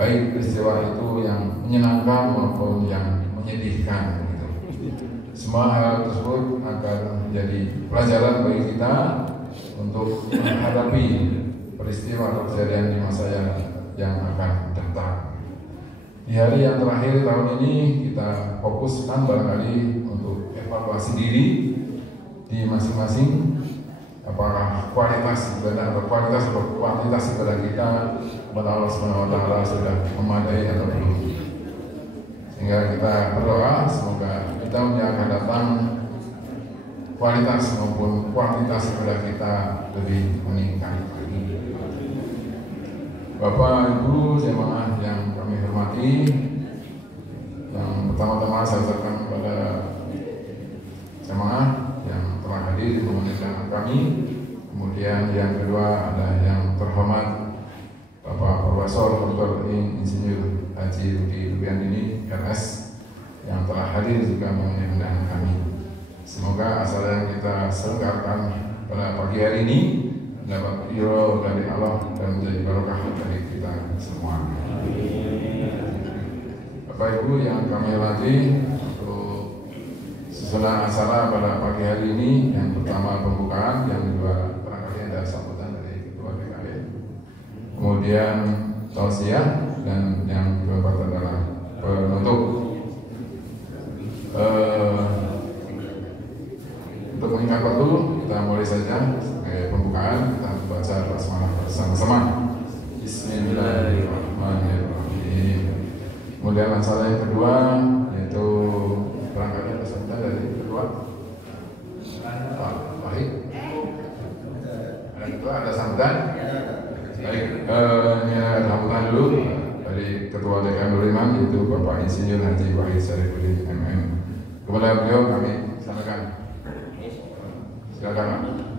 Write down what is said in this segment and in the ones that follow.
baik peristiwa itu yang menyenangkan maupun yang menyedihkan gitu. Semua hal tersebut akan menjadi pelajaran bagi kita untuk menghadapi peristiwa atau kejadian di masa yang akan datang. Di hari yang terakhir tahun ini kita fokuskan barangkali untuk evaluasi diri di masing-masing, apakah kualitas ibadah atau kuantitas ibadah kita kepada Allah Subhanahu wa taala sudah memadai atau belum. Sehingga kita berdoa semoga kita akan datang kualitas maupun kuantitas ibadah kita lebih meningkat lagi. Bapak Ibu jemaah yang kami hormati, yang pertama-tama saya ucapkan kepada jemaah yang telah hadir di pemerintahan kami. Kemudian yang kedua adalah yang terhormat Bapak Profesor Dr. Insinyur Haji Rudi Rubiandini RS yang telah hadir juga mengenai undangan kami. Semoga acara yang kita selenggarakan pada pagi hari ini dapat ridho dari Allah dan menjadi barokah dari kita semua. Bapak Ibu yang kami hormati, untuk susunan acara pada pagi hari ini, yang pertama pembukaan, yang kedua barangkali ada sambutan dari Ketua PKN, kemudian tausiah, dan yang keempat adalah penutup. Untuk mengingat waktu, kita mulai saja. Sebagai pembukaan, kita baca basmalah bersama-sama. Bismillahirrahmanirrahim. Kemudian acara yang kedua yaitu berangkatnya peserta dari kedua Pak Wahid. Ada kedua, ada sambutan. Baik, ini ada sambutan dulu dari Ketua DKM Beriman, yaitu Bapak Insinyur Haji Wahid Syarifuddin MM. Kepada beliau kami sampaikan. Silakan, Pak.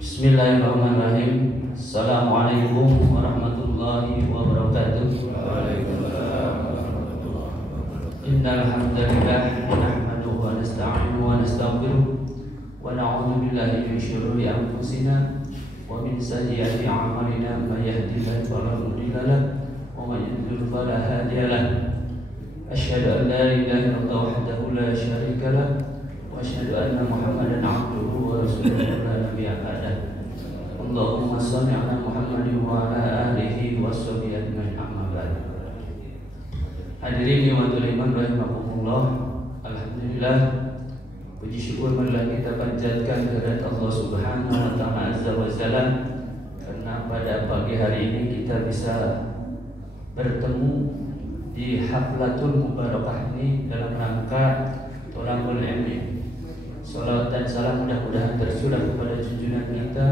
Bismillahirrahmanirrahim. Assalamualaikum warahmatullahi wabarakatuh. Innal hamdalillah nahmaduhu wa nasta'inuhu wa nastaghfiruh wa na'udzu billahi min shururi anfusina wa min sayyiati a'malina. May yahdihillahu fala mudilla lahu wa may yudlil fala hadiya lahu. Asyhadu an la ilaha illallah wahdahu la syarika lahu wa asyhadu anna Muhammadan 'abduhu wa rasuluhu la nabiyya ba'dahu. Allahumma shalli ala Muhammadin wa ala alihi wa sahbihi ajma'in, amma ba'd. Hadirin yang iman rahimakumullah, alhamdulillah, puji syukur marilah kita panjatkan kehadirat Allah Subhanahu wa taala azza wa jalla, karena pada pagi hari ini kita bisa bertemu di haflatul mubarakah ini dalam rangka thalabul ilmi. Salawat dan salam mudah-mudahan tercurah kepada junjungan kita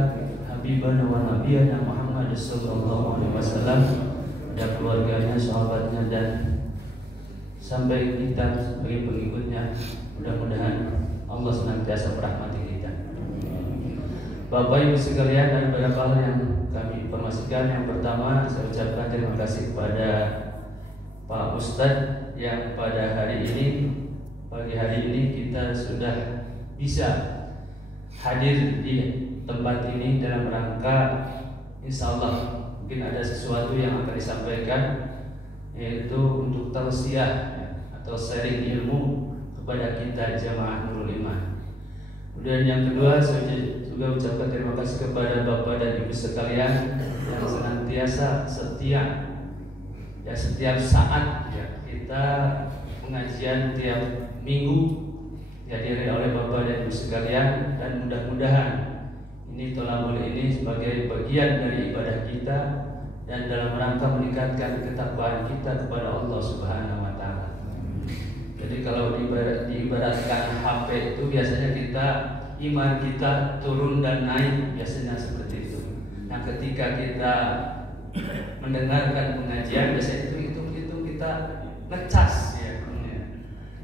Habibana wa Nabiyana Muhammad sallallahu alaihi wasallam, dan keluarganya, sahabatnya, dan sampai kita sebagai pengikutnya. Mudah-mudahan Allah senantiasa merahmati kita. Bapak Ibu sekalian, ada beberapa hal yang kami informasikan. Yang pertama, saya ucapkan terima kasih kepada Pak Ustadz yang pada hari ini, pagi hari ini kita sudah bisa hadir di tempat ini dalam rangka insya Allah mungkin ada sesuatu yang akan disampaikan, yaitu untuk tausiah atau sharing ilmu kepada kita jamaah Nurul Iman. Kemudian yang kedua, saya juga ucapkan terima kasih kepada Bapak dan Ibu sekalian yang senantiasa setia, ya, setiap saat ya, kita pengajian tiap minggu dihadiri oleh Bapak dan Ibu sekalian, dan mudah-mudahan ini tolabul ini sebagai bagian dari ibadah kita dan dalam rangka meningkatkan ketakwaan kita kepada Allah Subhanahu wa taala. Jadi kalau diibaratkan HP itu biasanya iman kita turun dan naik, biasanya seperti itu. Nah, ketika kita mendengarkan pengajian, biasanya itu kita ngecas ya.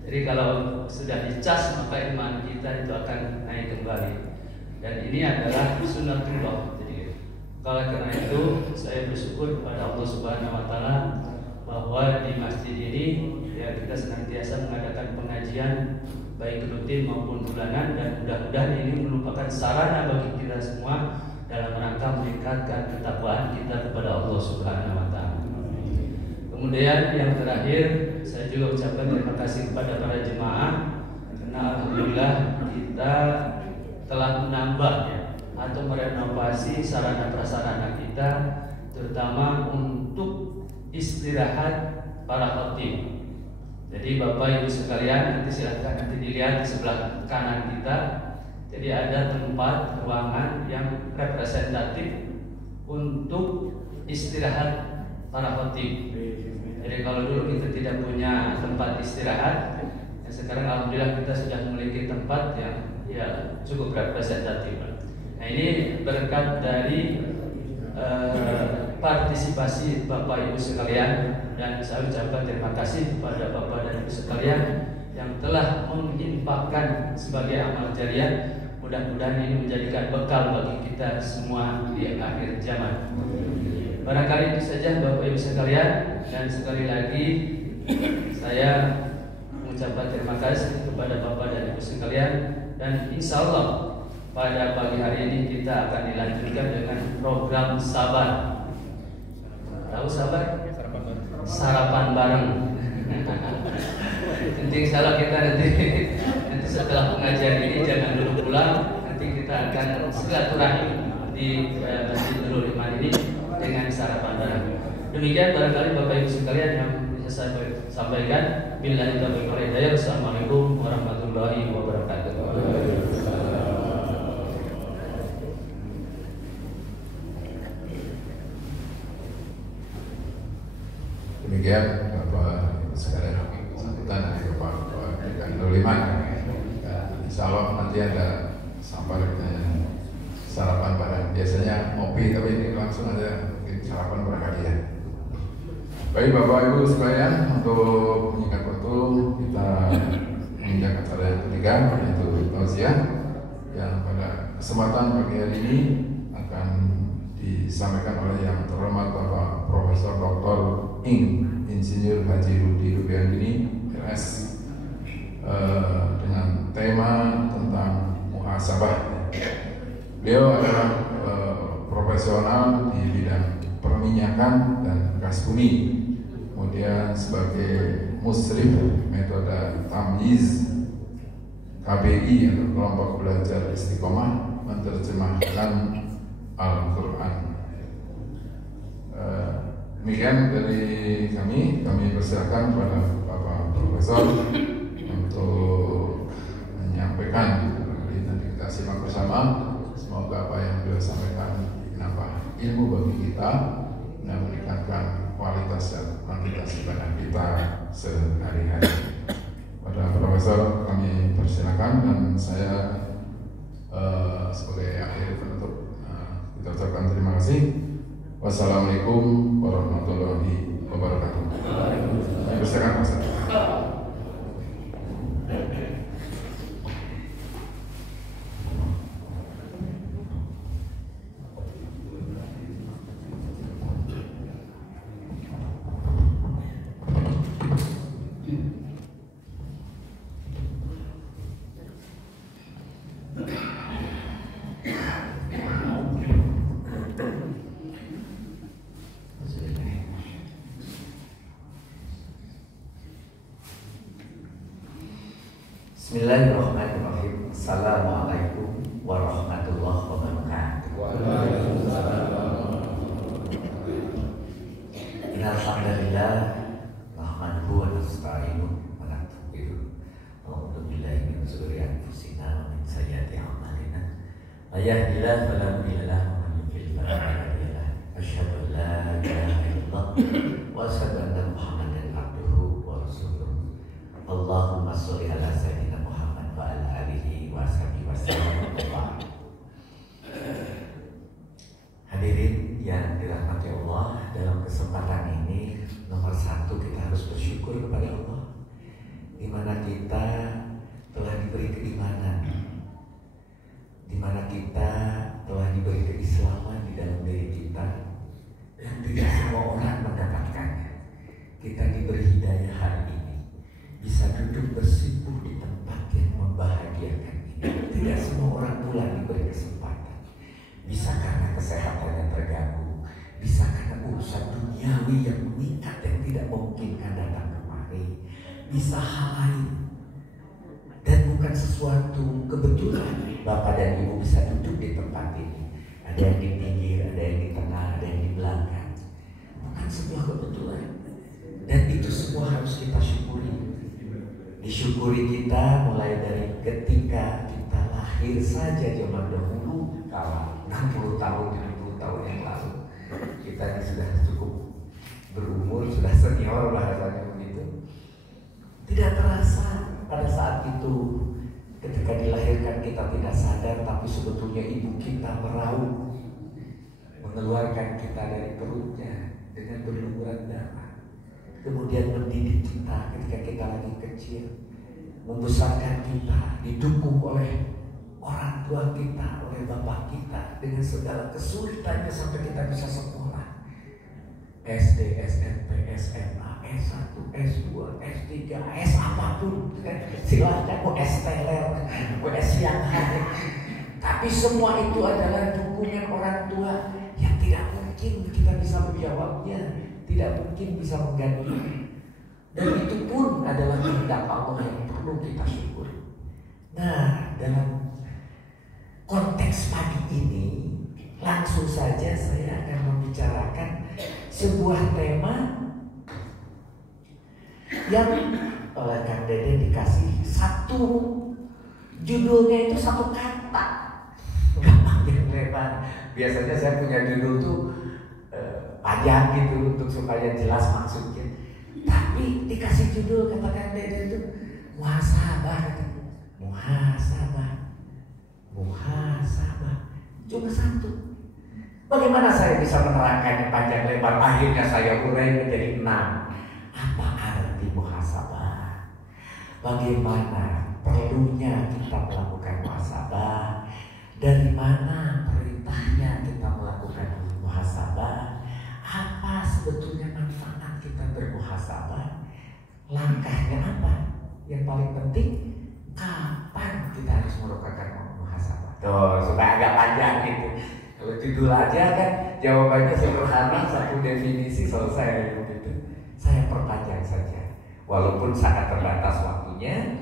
Jadi kalau sudah dicas, maka iman kita itu akan naik kembali. Dan ini adalah sunnatullah. Jadi kalau karena itu saya bersyukur kepada Allah Subhanahu wa taala bahwa di masjid ini ya kita senantiasa mengadakan pengajian baik rutin maupun bulanan, dan mudah-mudahan ini merupakan sarana bagi kita semua dalam rangka meningkatkan ketakwaan kita kepada Allah Subhanahu wa Ta'ala. Kemudian yang terakhir, saya juga ucapkan terima kasih kepada para jemaah karena alhamdulillah kita telah menambah atau merenovasi sarana prasarana kita, terutama untuk istirahat para khatib. Jadi Bapak Ibu sekalian, nanti silakan nanti dilihat di sebelah kanan kita. Jadi ada tempat ruangan yang representatif untuk istirahat para khatib. Jadi kalau dulu kita tidak punya tempat istirahat, sekarang alhamdulillah kita sudah memiliki tempat yang cukup representatif. Nah, ini berkat dari partisipasi Bapak Ibu sekalian, dan saya ucapkan terima kasih kepada Bapak dan Ibu sekalian yang telah menginfakkan sebagai amal jariah. Mudah-mudahan ini menjadikan bekal bagi kita semua di akhir zaman. Barangkali itu saja Bapak Ibu sekalian, dan sekali lagi saya mengucapkan terima kasih kepada Bapak dan Ibu sekalian, dan insya Allah pada pagi hari ini kita akan dilanjutkan dengan program sabar. Tahu sabar? Sarapan bareng. Nanti insya Allah kita nanti setelah pengajian ini jangan dulu pulang. Nanti kita akan silaturahmi di Masjid Nurul Iman ini dengan sarapan bareng. Demikian barangkali Bapak Ibu sekalian yang bisa saya sampaikan. Billahi taufiq wal hidayah. Assalamualaikum warahmatullahi wabarakatuh. Demikian Bapak Ibu sekalian, sambutan dari Bapak Nurul Iman. Insya Allah nanti ada sarapan bareng. Biasanya ngopi, tapi ini langsung aja mungkin sarapan bareng ya. Baik Bapak Ibu sekalian, untuk menyingkat waktu kita menginjak acara yang ketiga, yaitu tausiah, yang pada kesempatan pagi hari ini akan disampaikan oleh yang terhormat Bapak Profesor Dr. Insinyur Haji Rudi Rubiandini MS, dengan tema tentang muhasabah. Beliau adalah profesional di bidang perminyakan dan gas bumi, kemudian sebagai musrif metode tamyiz KBI atau kelompok belajar istiqomah menerjemahkan Al-Quran. Demikian dari kami persilakan kepada Bapak Profesor untuk menyampaikan. Nanti kita simak bersama. Semoga apa yang beliau sampaikan menambah ilmu bagi kita dan meningkatkan kualitas dan kuantitas ibadah kita sehari-hari. Pada Profesor kami persilakan, dan saya sebagai akhir penutup kita ucapkan terima kasih. Wassalamualaikum warahmatullahi wabarakatuh. Persilakan Mas. Bismillahirrahmanirrahim. Assalamualaikum warahmatullahi wabarakatuh. Alhamdulillah, nahmaduhu wa nasta'inuhu wa nastaghfiruh. A'udzu billahi min shururi anfusina wa min sayyiati a'malina. May yahdihillahu fala mudilla lahu wa man yudlil fala hadiya lahu. Asyhadu an la ilaha illallah wa asyhadu anna Muhammadan abduhu wa rasuluh. Allahumma sholli ala sayyidina Muhammad wa ala alihi wa sahbihi wasallam. Hadirin yang dirahmati Allah, dalam kesempatan ini nomor satu kita harus bersyukur kepada Allah, di mana kita telah diberi keimanan, di mana kita telah diberi semua orang bulan diberi kesempatan. Bisa karena kesehatannya terganggu, bisa karena urusan duniawi yang mengikat yang tidak memungkinkan datang kemari, bisa hal lain. Dan bukan sesuatu kebetulan Bapak dan Ibu bisa duduk di tempat ini. Ada yang di pinggir, ada yang di tengah, ada yang di belakang. Bukan sebuah kebetulan. Dan itu semua harus kita syukuri. Disyukuri kita mulai dari ketika kita lahir saja zaman dahulu kala 60 tahun, 70 tahun yang lalu. Kita ini sudah cukup berumur, sudah senior bahasanya begitu. Tidak terasa pada saat itu ketika dilahirkan kita tidak sadar, tapi sebetulnya ibu kita meraup mengeluarkan kita dari perutnya dengan berlumuran darah. Kemudian mendidik kita ketika kita lagi kecil, membesarkan kita, didukung oleh orang tua kita, oleh bapak kita dengan segala kesulitannya sampai kita bisa sekolah. SD, SMP, SMA, S1, S2, S3, S apapun, silahkan mau S teler, mau S siang hari. Tapi semua itu adalah dukungan orang tua yang tidak mungkin kita bisa menjawabnya, tidak mungkin bisa mengganti. Dan itu pun adalah kehendak Allah yang perlu kita syukuri. Nah, dalam konteks pagi ini langsung saja saya akan membicarakan sebuah tema yang oleh Kang Dede dikasih satu, judulnya itu satu kata, gampang yang lebar. Biasanya saya punya judul tuh panjang gitu untuk supaya jelas maksudnya. Tapi dikasih judul kata Kang Dede itu muhasabah, muhasabah, cuma satu. Bagaimana saya bisa menerangkannya panjang lebar? Akhirnya saya urai menjadi 6. Apa arti muhasabah? Bagaimana perlunya kita melakukan muhasabah? Dari mana perintahnya kita melakukan muhasabah? Apa sebetulnya manfaat kita bermuhasabah? Langkahnya apa? Yang paling penting, kapan kita harus melakukan muhasabah? Tuh, supaya agak panjang gitu. Kalau judul aja kan jawabannya sederhana, satu definisi selesai gitu. Saya perpanjang saja, walaupun sangat terbatas waktunya.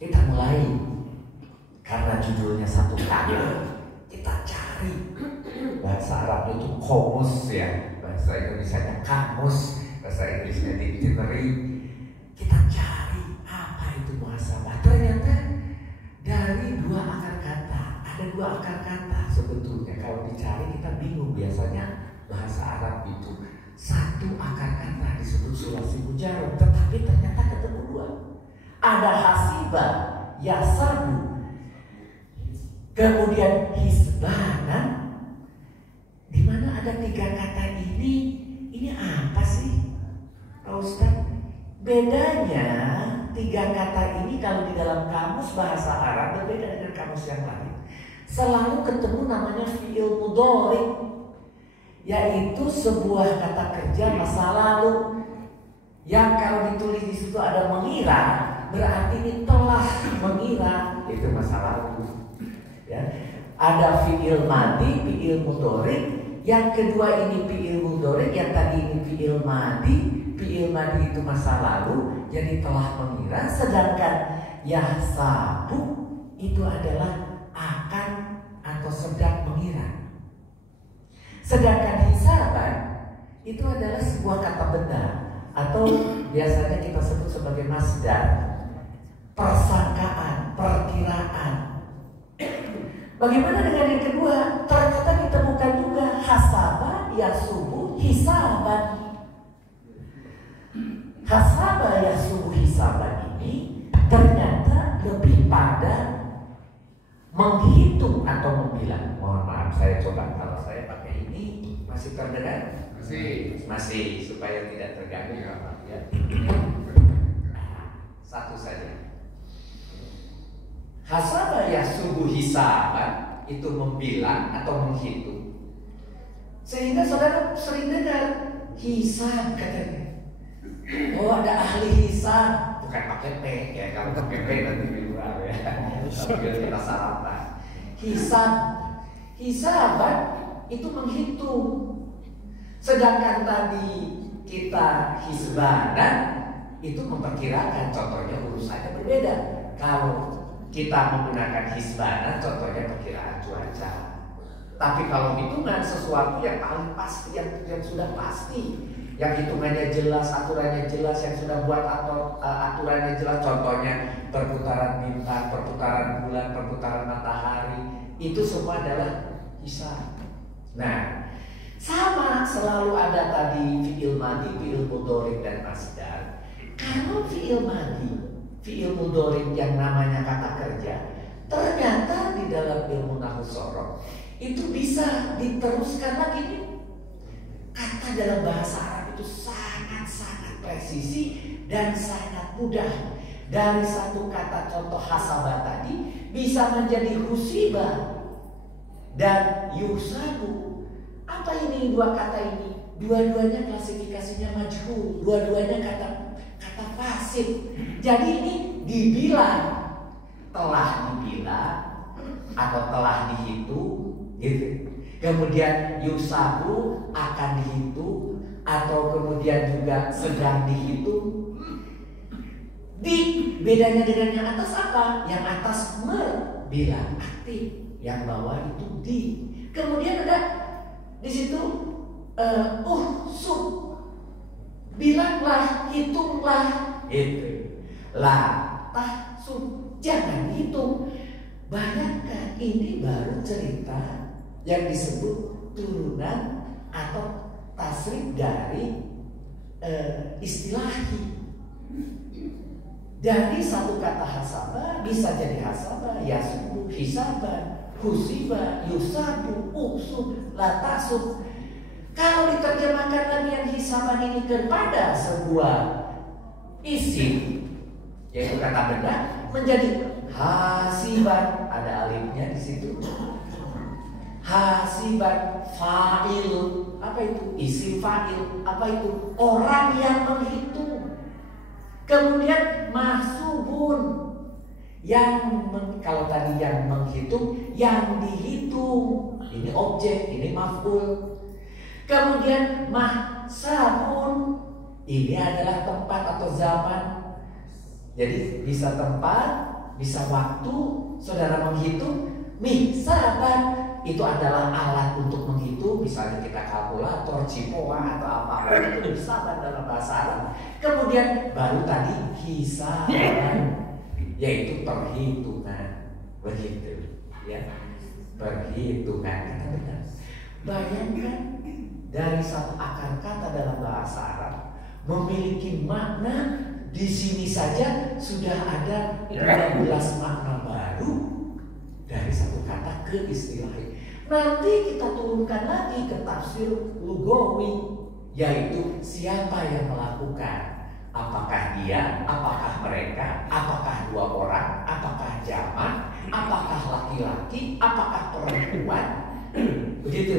Kita mulai karena judulnya satu kata, kita cari bahasa Arabnya itu komus ya, bahasa Indonesianya kamus, bahasa Inggrisnya dictionary. Kita cari apa itu muhasabah. Ternyata dari 2 akar kata. Ada 2 akar kata sebetulnya. Kalau dicari kita bingung. Biasanya bahasa Arab itu 1 akar kata disebut sulasi mujarab, tetapi ternyata ketemu 2. Ada hasibah, yasabu, kemudian hisbanan. Di mana ada 3 kata ini apa sih, Pak Ustaz? Bedanya 3 kata ini kalau di dalam kamus bahasa Arab berbeda dengan kamus yang lain. Selalu ketemu namanya fi'il mudhari, yaitu sebuah kata kerja masa lalu yang kalau ditulis di situ ada mengira, berarti ini telah mengira, itu masa lalu. Ya. Ada fi'il madi, fi'il mudhari, yang kedua ini fi'il mudhari, yang tadi ini fi'il madi. Fi'il madi itu masa lalu, jadi telah mengira. Sedangkan yahsabu itu adalah akan atau sedang mengira. Sedangkan hisaban itu adalah sebuah kata benda, atau biasanya kita sebut sebagai masdar, persangkaan, perkiraan. Bagaimana dengan yang kedua? Ternyata ditemukan juga hasaba, yasubu, hisaban. Hasaba, yasubu, hisaban ini ternyata lebih pada menghitung atau membilang. Mohon maaf, saya coba kalau saya pakai ini masih terdengar? Masih supaya tidak terganggu ya. Satu saja. Hasaba yasubu hisaban itu membilang atau menghitung. Sehingga saudara sering dengar hisab katanya. Oh, ada ahli hisab, bukan pakai P ya, kalau pakai P nanti di luar. ya. Sambil kita sarapan. Hisaban itu menghitung. Sedangkan tadi kita hisbanan itu memperkirakan, contohnya urusannya berbeda. Kalau kita menggunakan hisbanan, contohnya perkiraan cuaca. Tapi kalau hitungan sesuatu yang paling pasti, yang sudah pasti, yang hitungannya jelas, aturannya jelas, yang sudah buat aturannya jelas, contohnya perputaran bintang, perputaran bulan, perputaran matahari, itu semua adalah hisab. Nah, sama selalu ada tadi fi'il madhi, fi'il mudhari dan masdar. Kalau fi'il madhi, fi'il mudhari yang namanya kata kerja, ternyata di dalam ilmu nahwu shoroh itu bisa diteruskan lagi nih. Kata dalam bahasa Arab itu sangat-sangat presisi dan sangat mudah. Dari satu kata contoh hasabah tadi bisa menjadi husibah dan yusabu. Apa ini dua kata ini? Dua-duanya klasifikasinya majhul, dua-duanya kata fasid. Jadi ini dibilang, telah dibilang atau telah dihitung gitu. Kemudian yusabu akan dihitung atau kemudian juga sedang dihitung. Bedanya dengan yang atas apa? Yang atas bilang aktif, yang bawah itu di. Kemudian ada di situ sub, bilanglah, hitunglah, itu. Lah, tahsub, jangan hitung. Bayangkan ini baru cerita yang disebut turunan atau tasrif dari istilahi. Dari satu kata hasabah bisa jadi hasabah, yasubu, hisaban, husiba, yusabu, uksub, latasub. Kalau diterjemahkan lagi yang hisaban ini kepada sebuah isim, yaitu kata benda, menjadi hasiban, ada alifnya di situ. Hasiban, fa'il, apa itu? Isim fa'il, apa itu? Orang yang menghitung. Kemudian mahsubun, kalau tadi yang menghitung, yang dihitung. Ini objek, ini maf'ul. Kemudian mahsabun, ini adalah tempat atau zaman. Jadi bisa tempat, bisa waktu. Saudara menghitung. Mihsaban itu adalah alat untuk menghitung, misalnya kita kalkulator, cipoa atau apa-apa, itu mihsaban dalam bahasa Arab. Kemudian baru tadi hisaban, yaitu perhitungan, begitu ya, perhitungan. Bayangkan dari satu akar kata dalam bahasa Arab memiliki makna, di sini saja sudah ada 12 makna baru dari satu kata ke istilah. Nanti kita turunkan lagi ke tafsir lugawi, yaitu siapa yang melakukan. Apakah dia, apakah mereka, apakah dua orang, apakah jamak, apakah laki-laki, apakah perempuan. Begitu.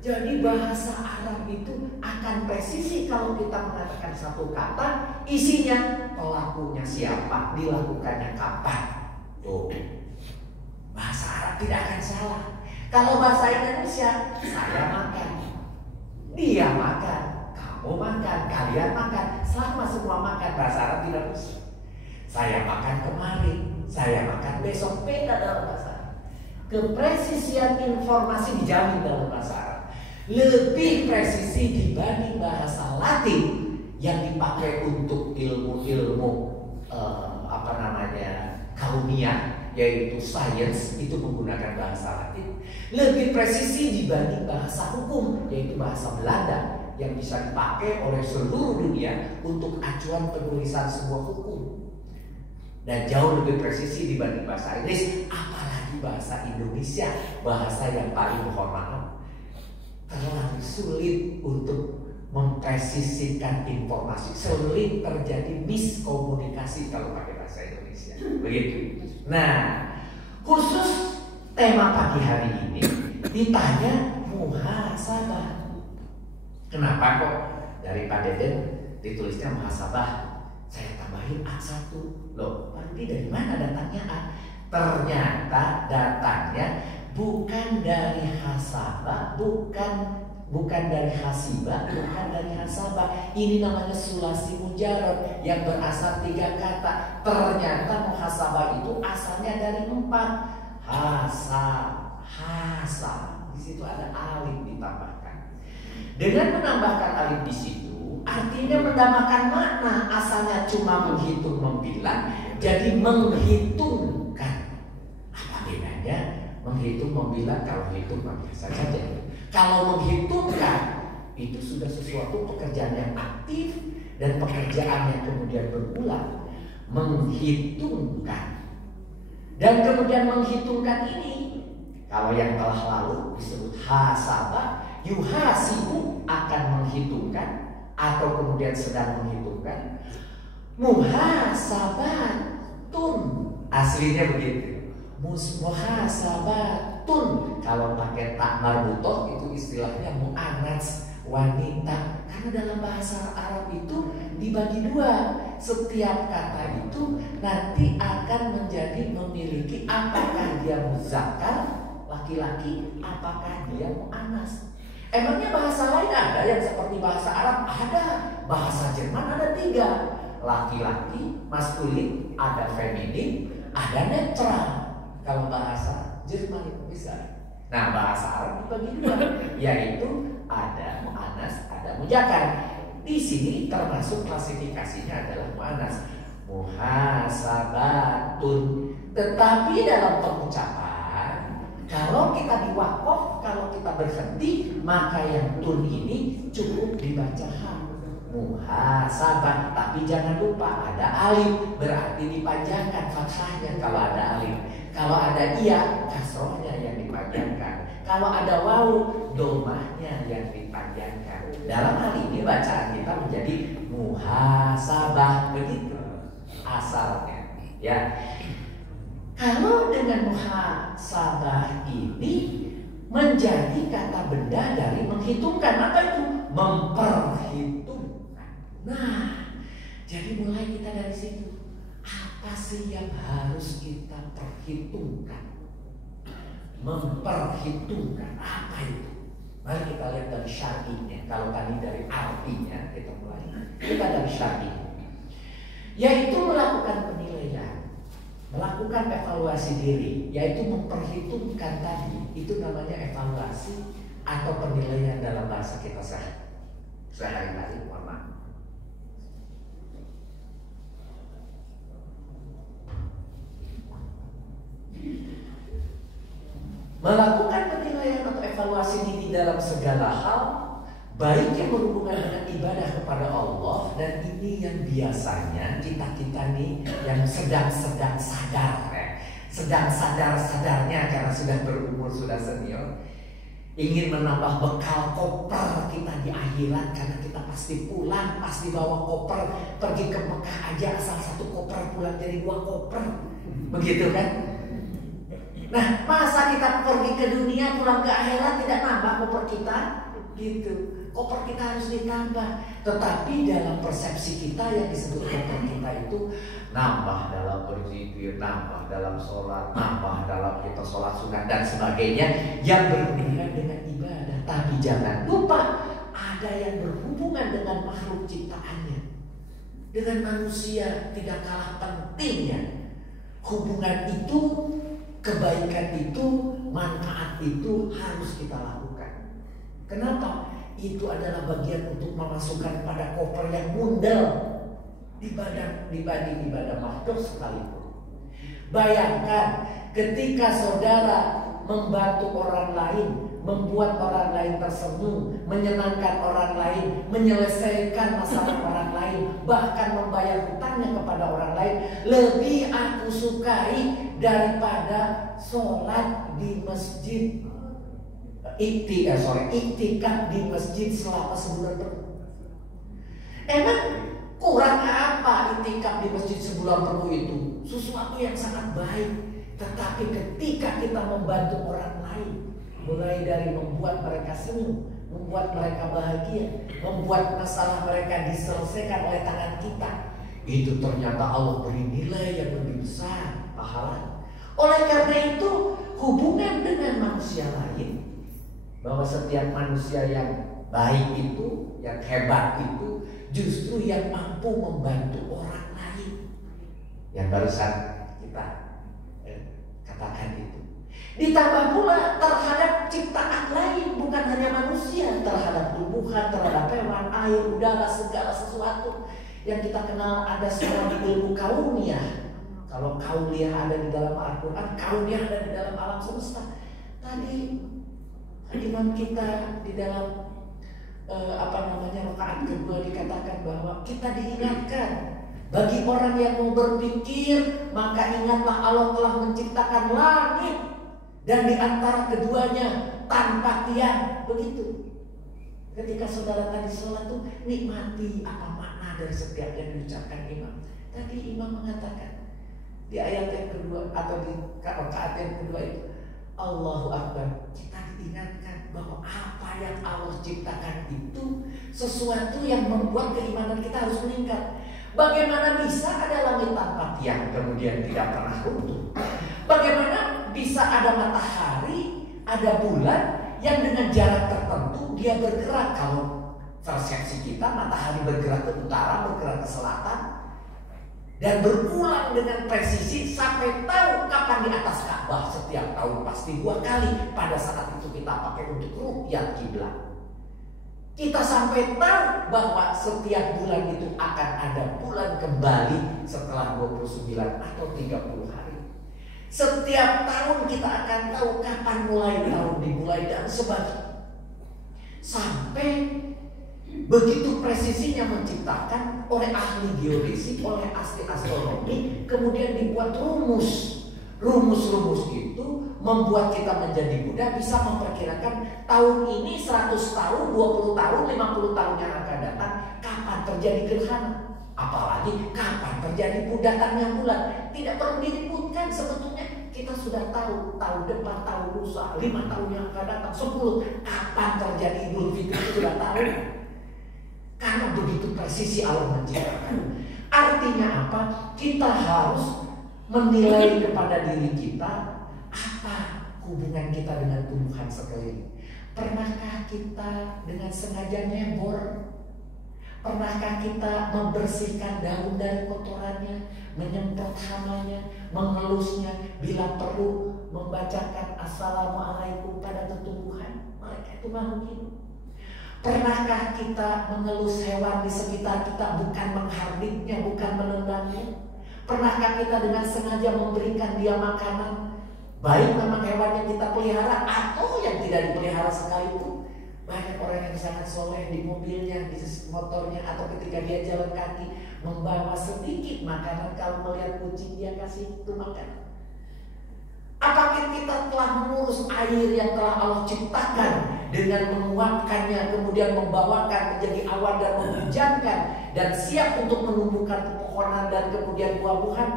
Jadi bahasa Arab itu akan presisi kalau kita mengatakan satu kata, isinya pelakunya siapa, dilakukannya kapan. Tuh. Bahasa Arab tidak akan salah. Kalau bahasa Indonesia, saya makan, dia makan, kamu makan, kalian makan, sama semua makan. Bahasa Arab tidak bisa. Saya makan kemarin, saya makan besok, beda dalam bahasa Arab. Kepresisian informasi dijamin dalam bahasa Arab. Lebih presisi dibanding bahasa Latin yang dipakai untuk ilmu-ilmu kaumiyah, yaitu sains, itu menggunakan bahasa Latin. Lebih presisi dibanding bahasa hukum, yaitu bahasa Belanda, yang bisa dipakai oleh seluruh dunia untuk acuan penulisan sebuah hukum. Dan jauh lebih presisi dibanding bahasa Inggris, apalagi bahasa Indonesia, bahasa yang paling, mohon maaf, terlalu sulit untuk mempresisikan informasi. Sulit terjadi miskomunikasi kalau pakai bahasa Indonesia. Begitu. Nah, khusus tema pagi hari ini ditanya muhasabah. Kenapa kok dari Pak Deden ditulisnya muhasabah? Saya tambahin A1. Loh, Pak Rudi dari mana datangnya A? Ternyata datangnya bukan dari hasabah, bukan dari hasibah, bukan dari hasabah. Ini namanya sulasi mujarad yang berasal 3 kata. Ternyata muhasabah itu asalnya dari 4. Hasab. Di situ ada alif ditambahkan. Dengan menambahkan alif di situ, artinya menambahkan makna. Asalnya cuma menghitung, membilang, jadi menghitungkan. Apa bedanya? Menghitung, membilang, kalau hitung biasa saja. Kalau menghitungkan, itu sudah sesuatu pekerjaan yang aktif dan pekerjaan yang kemudian berulang. Menghitungkan. Dan kemudian menghitungkan ini, kalau yang telah lalu disebut hasabah, yuhasibu akan menghitungkan atau kemudian sedang menghitungkan. Muhasabatun aslinya begitu. Muhasabatun kalau pakai tak marbutoh itu istilahnya mu'anats, wanita. Karena dalam bahasa Arab itu dibagi 2. Setiap kata itu nanti akan menjadi memiliki apakah dia muzakkar laki-laki, apakah dia mu'anats. Emangnya bahasa lain ada yang seperti bahasa Arab? Ada. Bahasa Jerman ada 3. Laki-laki, maskulin, ada feminin, ada netral. Kalau bahasa Jerman itu bisa. Nah, bahasa Arab dibagi 2, yaitu ada mu'anats, ada muzakkar. Di sini termasuk klasifikasinya adalah mu'anats, muhasabatun. Tetapi dalam pengucapan, kalau kita diwakaf, kalau kita berhenti, maka yang tun ini cukup dibaca ha. Muhasabah, tapi jangan lupa ada alif, berarti dipanjangkan fathahnya kalau ada alif. Kalau ada iya, kasrohnya yang dipanjangkan. Kalau ada wawu, domahnya yang dipanjangkan. Dalam hal ini bacaan kita menjadi muhasabah, begitu asalnya. Ya. Kalau dengan muhasabah ini menjadi kata benda dari menghitungkan. Apa itu? Memperhitungkan. Nah, jadi mulai kita dari situ. Apa sih yang harus kita perhitungkan? Memperhitungkan apa itu? Mari kita lihat dari syar'inya. Kalau tadi dari artinya kita mulai. Kita dari syar'inya, yaitu melakukan penilaian, melakukan evaluasi diri, yaitu memperhitungkan tadi. Itu namanya evaluasi atau penilaian dalam bahasa kita sehari-hari. Mohon maaf. Melakukan penilaian atau evaluasi diri dalam segala hal, baik yang berhubungan dengan ibadah kepada Allah, dan ini yang biasanya kita nih yang sedang sadar, sedang sadar-sadarnya karena sudah berumur, sudah senior, ingin menambah bekal koper kita di akhirat, karena kita pasti pulang, pasti bawa koper, pergi ke Mekah aja asal 1 koper, pulang jadi 2 koper, begitu kan? Nah, masa kita pergi ke dunia, pulang ke akhirat tidak nambah koper kita? Gitu. Koper kita harus ditambah. Tetapi dalam persepsi kita yang disebut koper kita itu nambah dalam berzikir, nambah dalam sholat, nambah dalam kita sholat sunat dan sebagainya yang berhubungan dengan ibadah. Tapi jangan lupa ada yang berhubungan dengan makhluk ciptaannya, dengan manusia tidak kalah pentingnya. Hubungan itu, kebaikan itu, manfaat itu harus kita lakukan. Kenapa? Itu adalah bagian untuk memasukkan pada koper yang mundal dibanding ibadah makhluk sekalipun. Bayangkan ketika saudara membantu orang lain, membuat orang lain tersenyum, menyenangkan orang lain, menyelesaikan masalah orang lain, bahkan membayar hutangnya kepada orang lain, lebih aku sukai daripada sholat di masjid, iktikaf di masjid selama sebulan penuh. Emang kurang apa iktikaf di masjid sebulan penuh itu? Sesuatu yang sangat baik. Tetapi ketika kita membantu orang lain, mulai dari membuat mereka senyum, membuat mereka bahagia, membuat masalah mereka diselesaikan oleh tangan kita, itu ternyata Allah beri nilai yang lebih besar, pahala. Oleh karena itu, hubungan dengan manusia lain, bahwa setiap manusia yang baik itu, yang hebat itu, justru yang mampu membantu orang lain. Yang barusan kita katakan itu. Ditambah pula terhadap ciptaan lain, bukan hanya manusia, terhadap tumbuhan, terhadap hewan, air, udara, segala sesuatu yang kita kenal ada sebuah ilmu kauniyah. Kalau kauniyah ada di dalam Al-Quran, kauniyah ada di dalam alam semesta. Tadi imam kita di dalam rakaat kedua dikatakan bahwa kita diingatkan, bagi orang yang mau berpikir, maka ingatlah Allah telah menciptakan langit dan di antara keduanya tanpa tiang. Begitu. Ketika saudara tadi sholat tuh nikmati apa makna dari setiap yang diucapkan imam. Tadi imam mengatakan di ayat yang kedua atau di rakaat yang kedua itu, Allahu Akbar. Kita diingatkan bahwa apa yang Allah ciptakan itu sesuatu yang membuat keimanan kita harus meningkat. Bagaimana bisa ada langit tanpa tiang kemudian tidak pernah runtuh? Bagaimana bisa ada matahari, ada bulan yang dengan jarak tertentu dia bergerak? Kalau persepsi kita, matahari bergerak ke utara, bergerak ke selatan, dan berulang dengan presisi sampai tahu kapan di atas Ka'bah. Setiap tahun pasti 2 kali. Pada saat itu kita pakai untuk ru'yat kiblat. Kita sampai tahu bahwa setiap bulan itu akan ada bulan kembali setelah 29 atau 30 hari. Setiap tahun kita akan tahu kapan mulai tahun dimulai dan sebagainya. Sampai begitu presisinya menciptakan oleh ahli geodesi, oleh ahli astronomi, kemudian dibuat rumus. Rumus-rumus itu membuat kita menjadi mudah bisa memperkirakan tahun ini 100 tahun, 20 tahun, 50 tahun yang akan datang kapan terjadi gerhana. Apalagi kapan terjadi datangnya bulan. Tidak perlu diributkan sebetulnya. Kita sudah tahu tahun depan, tahun lusa, 5 tahun yang akan datang, 10 kapan terjadi Idul Fitri sudah tahu. Karena begitu presisi Allah menciptakan. Artinya apa? Kita harus menilai kepada diri kita apa hubungan kita dengan tumbuhan sekeliling. Pernahkah kita dengan sengaja nyebor? Pernahkah kita membersihkan daun dari kotorannya, menyemprot hamanya, mengelusnya, bila perlu membacakan assalamualaikum pada tumbuhan? Mereka itu makhluk hidup. Pernahkah kita mengelus hewan di sekitar kita, bukan menghardiknya, bukan menendangnya? Pernahkah kita dengan sengaja memberikan dia makanan, baik memang hewan yang kita pelihara atau yang tidak dipelihara sekalipun? Banyak orang yang sangat soleh di mobilnya, di motornya, atau ketika dia jalan kaki membawa sedikit makanan. Kalau melihat kucing dia kasih itu makan. Apakah kita telah mengurus air yang telah Allah ciptakan dengan menguapkannya, kemudian membawakan menjadi awan dan menghujankan, dan siap untuk menumbuhkan pepohonan dan kemudian buah-buahan?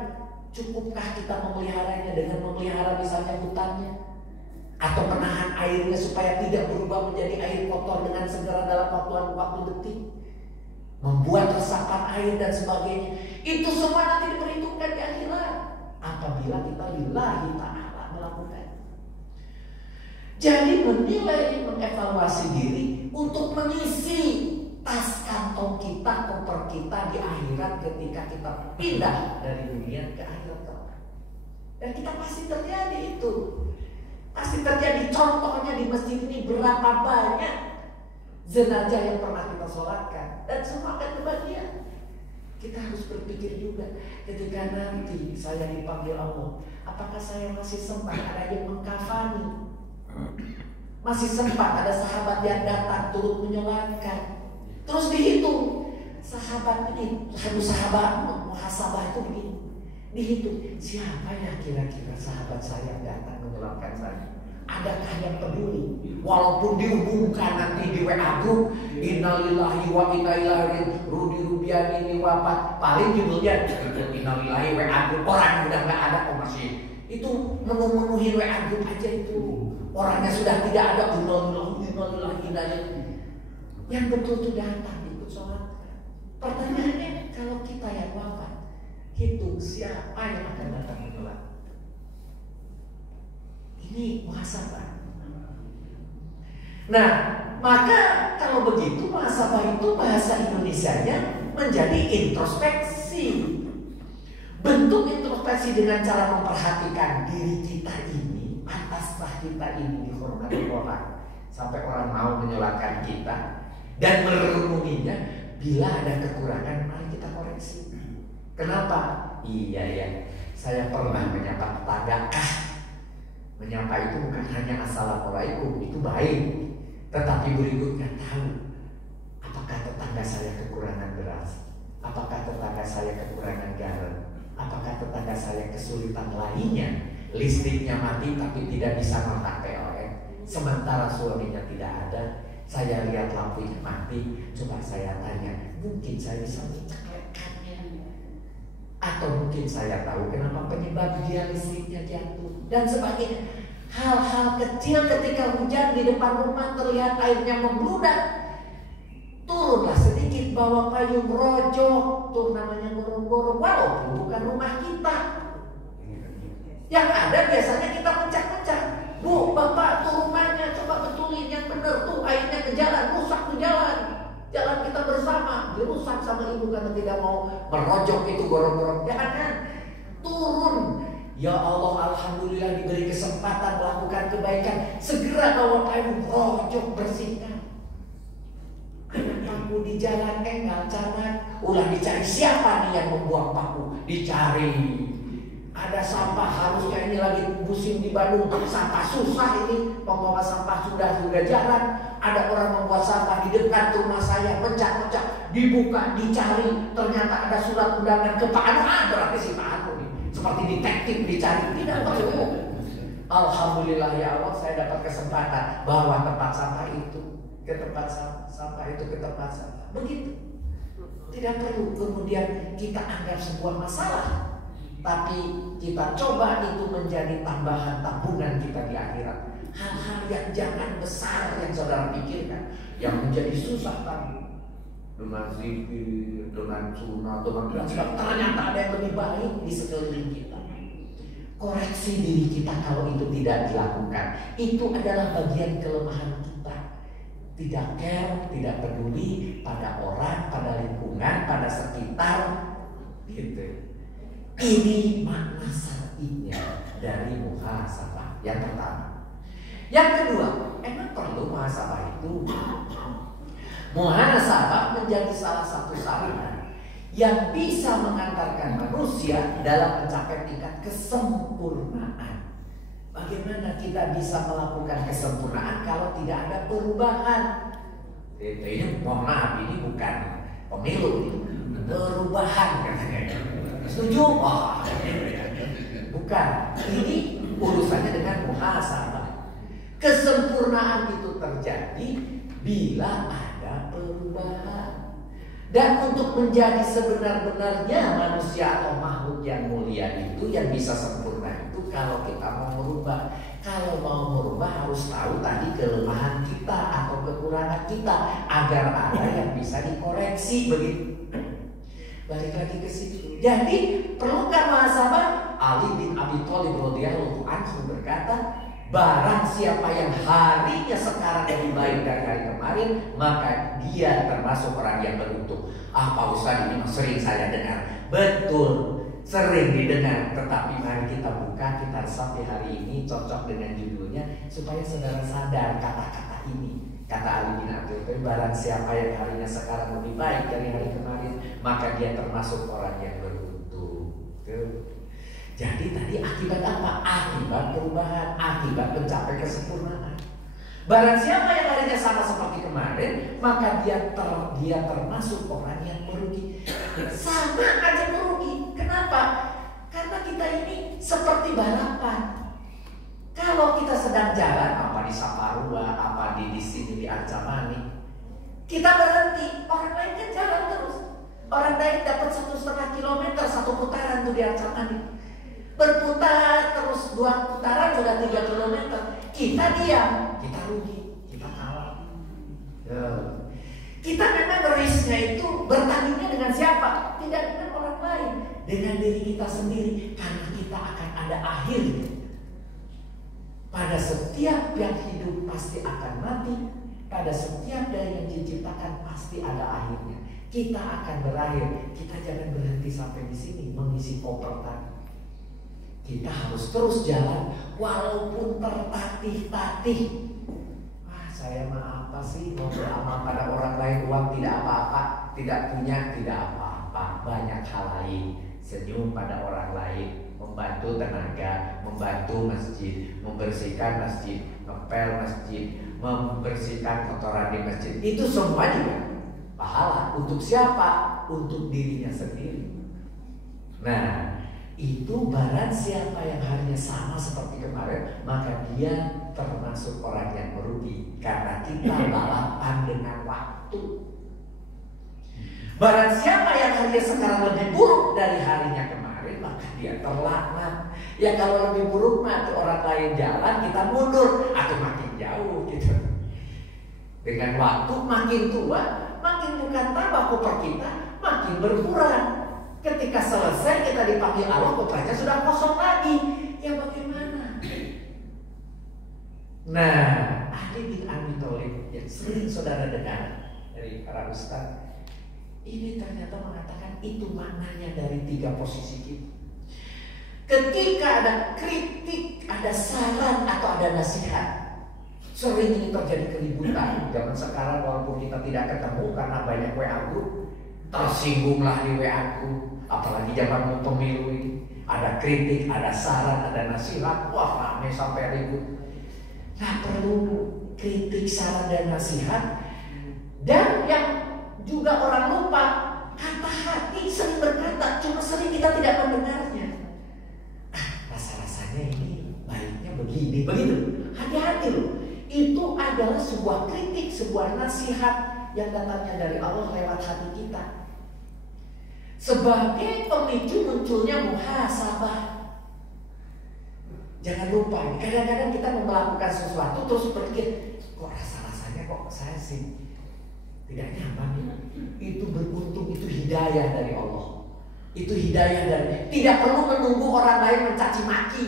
Cukupkah kita memeliharanya dengan memelihara misalnya hutannya? Atau penahan airnya supaya tidak berubah menjadi air kotor dengan segera dalam waktu detik? Membuat resapan air dan sebagainya. Itu semua nanti diperhitungkan di akhirat. Apabila kita lillahi ta'ala melakukan. Jadi menilai, mengevaluasi diri untuk mengisi tas kantong kita, koper kita di akhirat ketika kita pindah dari dunia ke akhirat. Dan kita pasti terjadi itu. Pasti terjadi. Contohnya di masjid ini berapa banyak jenazah yang pernah kita sholatkan, dan semua akan kebagian. Kita harus berpikir juga ketika nanti saya dipanggil Allah, apakah saya masih sempat ada yang mengkafani? Masih sempat ada sahabat yang datang turut menyolatkan? Terus dihitung sahabat ini, satu sahabat muhasabah itu begini, dihitung siapa ya kira-kira sahabat saya yang datang menyolatkan saya? Adakah yang peduli? Walaupun diumumkan nanti di WA grup, innalillahi wa inna ilaihi Rudi Rubian ini wafat, paling judulnya innalillahi WA grup. Orang udah nggak ada kok masih itu memenuhi WA grup aja itu. Orangnya sudah tidak ada. Innalillahi yang betul itu datang ikut sholat. Pertanyaannya, kalau kita yang wafat, hitung siapa yang akan datang menyolat. Ini muhasabah. Nah, maka kalau begitu muhasabah itu bahasa Indonesianya menjadi introspeksi. Bentuk introspeksi dengan cara memperhatikan diri kita ini, pantaskah kita ini dihormati orang sampai orang mau menyolatkan kita, dan merenunginya. Bila ada kekurangan, mari kita koreksi. Kenapa? Iya ya, saya pernah menyapa tetangga. Menyapa itu bukan hanya assalamualaikum, itu baik. Tetapi berikutnya tahu apakah tetangga saya kekurangan beras, apakah tetangga saya kekurangan garam, apakah tetangga saya kesulitan lainnya, listriknya mati tapi tidak bisa kontak PLN, sementara suaminya tidak ada. Saya lihat lampunya mati, coba saya tanya, mungkin saya bisa menceklekannya, atau mungkin saya tahu kenapa penyebab dia listriknya jatuh, dan sebagainya. Hal-hal kecil ketika hujan di depan rumah terlihat airnya membludak, turunlah sedikit bawa payung rojok, tuh namanya gorong-gorong, walaupun bukan rumah kita. Yang ada biasanya kita mencak-mencak, Bu, Bapak tuh rumahnya coba betulin yang benar tuh, airnya ke jalan, rusak tuh jalan kita bersama, dirusak sama ibu karena tidak mau merojok itu gorong-gorong. Jangan, turun. Ya Allah, alhamdulillah diberi kesempatan melakukan kebaikan, segera bawa payung rojok, bersihkan. Ada paku di jalan, enggak canak, ulah dicari siapa nih yang membuang paku, dicari. Ada sampah, harusnya ini lagi musim di Bandung, sampah susah ini, membawa sampah sudah jalan. Ada orang membuat sampah di dekat rumah saya, mencak-mencak, dibuka, dicari, ternyata ada surat undangan ke Pak Anu. Berarti si Pak Anu nih, seperti detektif dicari, tidak perlu. Alhamdulillah ya Allah, saya dapat kesempatan bawa tempat sampah itu ke tempat sampah itu ke tempat sampah. Begitu. Tidak perlu kemudian kita anggap sebuah masalah, tapi kita coba itu menjadi tambahan tabungan kita di akhirat. Hal-hal yang jangan besar yang saudara pikirkan, yang menjadi susah tadi, dengan zikir, dengan sunnah, dengan sebab ternyata ada yang lebih baik di sekeliling kita. Koreksi diri kita kalau itu tidak dilakukan. Itu adalah bagian kelemahan kita. Tidak care, tidak peduli pada orang, pada lingkungan, pada sekitar, gitu. Ini makna syar'inya dari muhasabah. Yang pertama. Yang kedua, emang perlu muhasabah itu? Muhasabah menjadi salah satu sarana yang bisa mengantarkan manusia dalam mencapai tingkat kesempurnaan. Bagaimana kita bisa melakukan kesempurnaan kalau tidak ada perubahan? Ini mohon maaf, ini bukan pemilu, perubahan katanya. Setuju? Oh, bukan. Ini urusannya dengan muhasabah. Kesempurnaan itu terjadi bila ada perubahan. Dan untuk menjadi sebenar-benarnya manusia atau makhluk yang mulia itu, yang bisa sempurna itu, kalau kita mau merubah. Kalau mau merubah harus tahu tadi kelemahan kita atau kekurangan kita, agar ada yang bisa dikoreksi, begitu. Balik lagi ke situ. Jadi perlukan muhasabah. Ali bin Abi Thalib radhiyallahu anhu berkata, barang siapa yang harinya sekarang lebih baik dari hari kemarin, maka dia termasuk orang yang beruntung. Pak Ustaz, ini sering saya dengar. Betul, sering didengar. Tetapi mari kita buka, kita resapi hari ini, cocok dengan judulnya, supaya saudara sadar kata-kata ini. Kata Ali bin Abi Thalib, barang siapa yang harinya sekarang lebih baik dari hari kemarin, maka dia termasuk orang yang beruntung. Jadi tadi akibat apa? Akibat perubahan, akibat mencapai kesempurnaan. Barang siapa yang harinya sama seperti kemarin, maka dia termasuk orang yang merugi. Sama aja merugi. Kenapa? Karena kita ini seperti balapan. Kalau kita sedang jalan, apa di Saparua, apa di sini di Arjamani, kita berhenti, orang lain kan jalan terus. Orang lain dapat 1,5 kilometer, satu putaran tuh di Arjamani. Berputar terus 2 putaran sudah 3 kilometer. Kita diam, kita rugi, kita kalah. Kita memang risknya itu bertandingnya dengan siapa? Tidak dengan orang lain, dengan diri kita sendiri, karena kita akan ada akhirnya. Pada setiap yang hidup pasti akan mati. Pada setiap dari yang diciptakan pasti ada akhirnya. Kita akan berakhir. Kita jangan berhenti sampai di sini mengisi koper tadi. Kita harus terus jalan walaupun tertatih-tatih. Wah, saya mah apa sih mau beramal pada orang lain, uang tidak apa-apa, tidak punya tidak apa-apa, banyak hal lain. Senyum pada orang lain, membantu tenaga, membantu masjid, membersihkan masjid, ngepel masjid, membersihkan kotoran di masjid. Itu semua juga pahala. Untuk siapa? Untuk dirinya sendiri. Nah, itu barang siapa yang harinya sama seperti kemarin, maka dia termasuk orang yang merugi. Karena kita balapan dengan waktu. Barang siapa yang harinya sekarang lebih buruk dari harinya kemarin, maka dia terlaknat. Ya kalau lebih buruk mah orang lain jalan, kita mundur atau makin jauh gitu. Dengan waktu makin tua, makin bukan tambah koper kita, makin berkurang. Ketika selesai kita dipanggil Allah, kopernya sudah kosong lagi. Ya bagaimana? Nah, Ali bin Abi Thalib yang sering saudara dengar dari para ustaz, ini ternyata mengatakan itu maknanya dari 3 posisi kita. Ketika ada kritik, ada saran atau ada nasihat, sering ini terjadi keributan. Zaman sekarang walaupun kita tidak ketemu karena banyak WA group, tersinggunglah di WA group. Apalagi zaman pemilu ini, ada kritik, ada saran, ada nasihat, wah ramai sampai ribut. Nah, perlu kritik, saran dan nasihat. Dan yang juga orang lupa, kata hati sering berkata, cuma sering kita tidak mendengarnya. Rasa-rasanya ini baiknya begini, begitu. Hati-hati loh. Itu adalah sebuah kritik, sebuah nasihat yang datangnya dari Allah lewat hati kita. Sebagai pemicu munculnya muhasabah. Jangan lupa, kadang-kadang kita mau melakukan sesuatu terus berpikir, kok rasa-rasanya kok saya sih tidak nyaman. Itu beruntung, itu hidayah dari Allah. Itu hidayah dari, tidak perlu menunggu orang lain mencaci maki.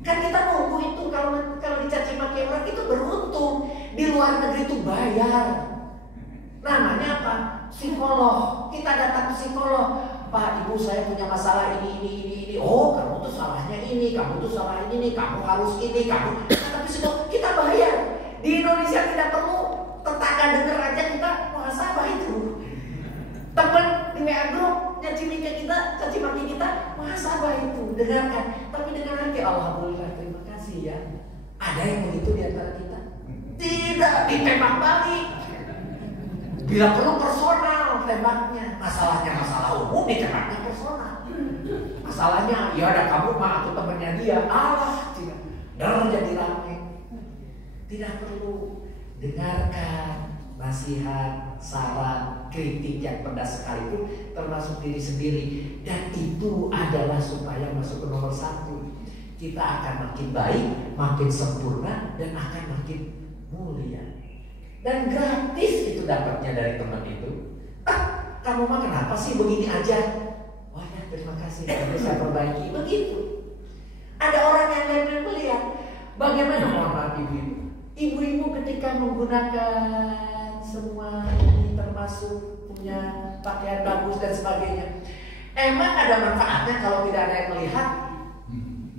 Kan kita nunggu itu, kalau dicaci maki orang itu beruntung. Di luar negeri itu bayar. Namanya apa? Psikolog. Kita datang ke psikolog. Pak, ibu saya punya masalah ini. Oh, kamu tuh salahnya ini, kamu tuh salah ini, kamu harus ini, kamu. Tapi psikolog kita bayar. Di Indonesia tidak perlu tetangga denger aja kita muhasabah itu. Teman di WA group caci maki kita muhasabah itu, dengarkan. Tapi dengan hati, alhamdulillah, terima kasih ya. Ada yang begitu di antara kita? Tidak, ditembak balik. Bila perlu personal tembaknya. Masalahnya masalah umum, ditembaknya personal. Masalahnya, ya ada kamu mah atau temannya dia. Allah, tidak. Dan jadi ramai. Tidak perlu. Dengarkan nasihat, saran, kritik yang pedas sekalipun, termasuk diri sendiri. Dan itu adalah supaya masuk ke nomor 1. Kita akan makin baik, makin sempurna, dan akan makin mulia. Dan gratis itu dapatnya dari teman itu. Kamu mah kenapa sih begini aja? Oh ya, terima kasih, nanti saya perbaiki. Begitu. Ada orang yang lain melihat bagaimana mohon ibu-ibu. Ibu-ibu ketika menggunakan semua ini, termasuk punya pakaian bagus dan sebagainya, emang ada manfaatnya kalau tidak ada yang melihat?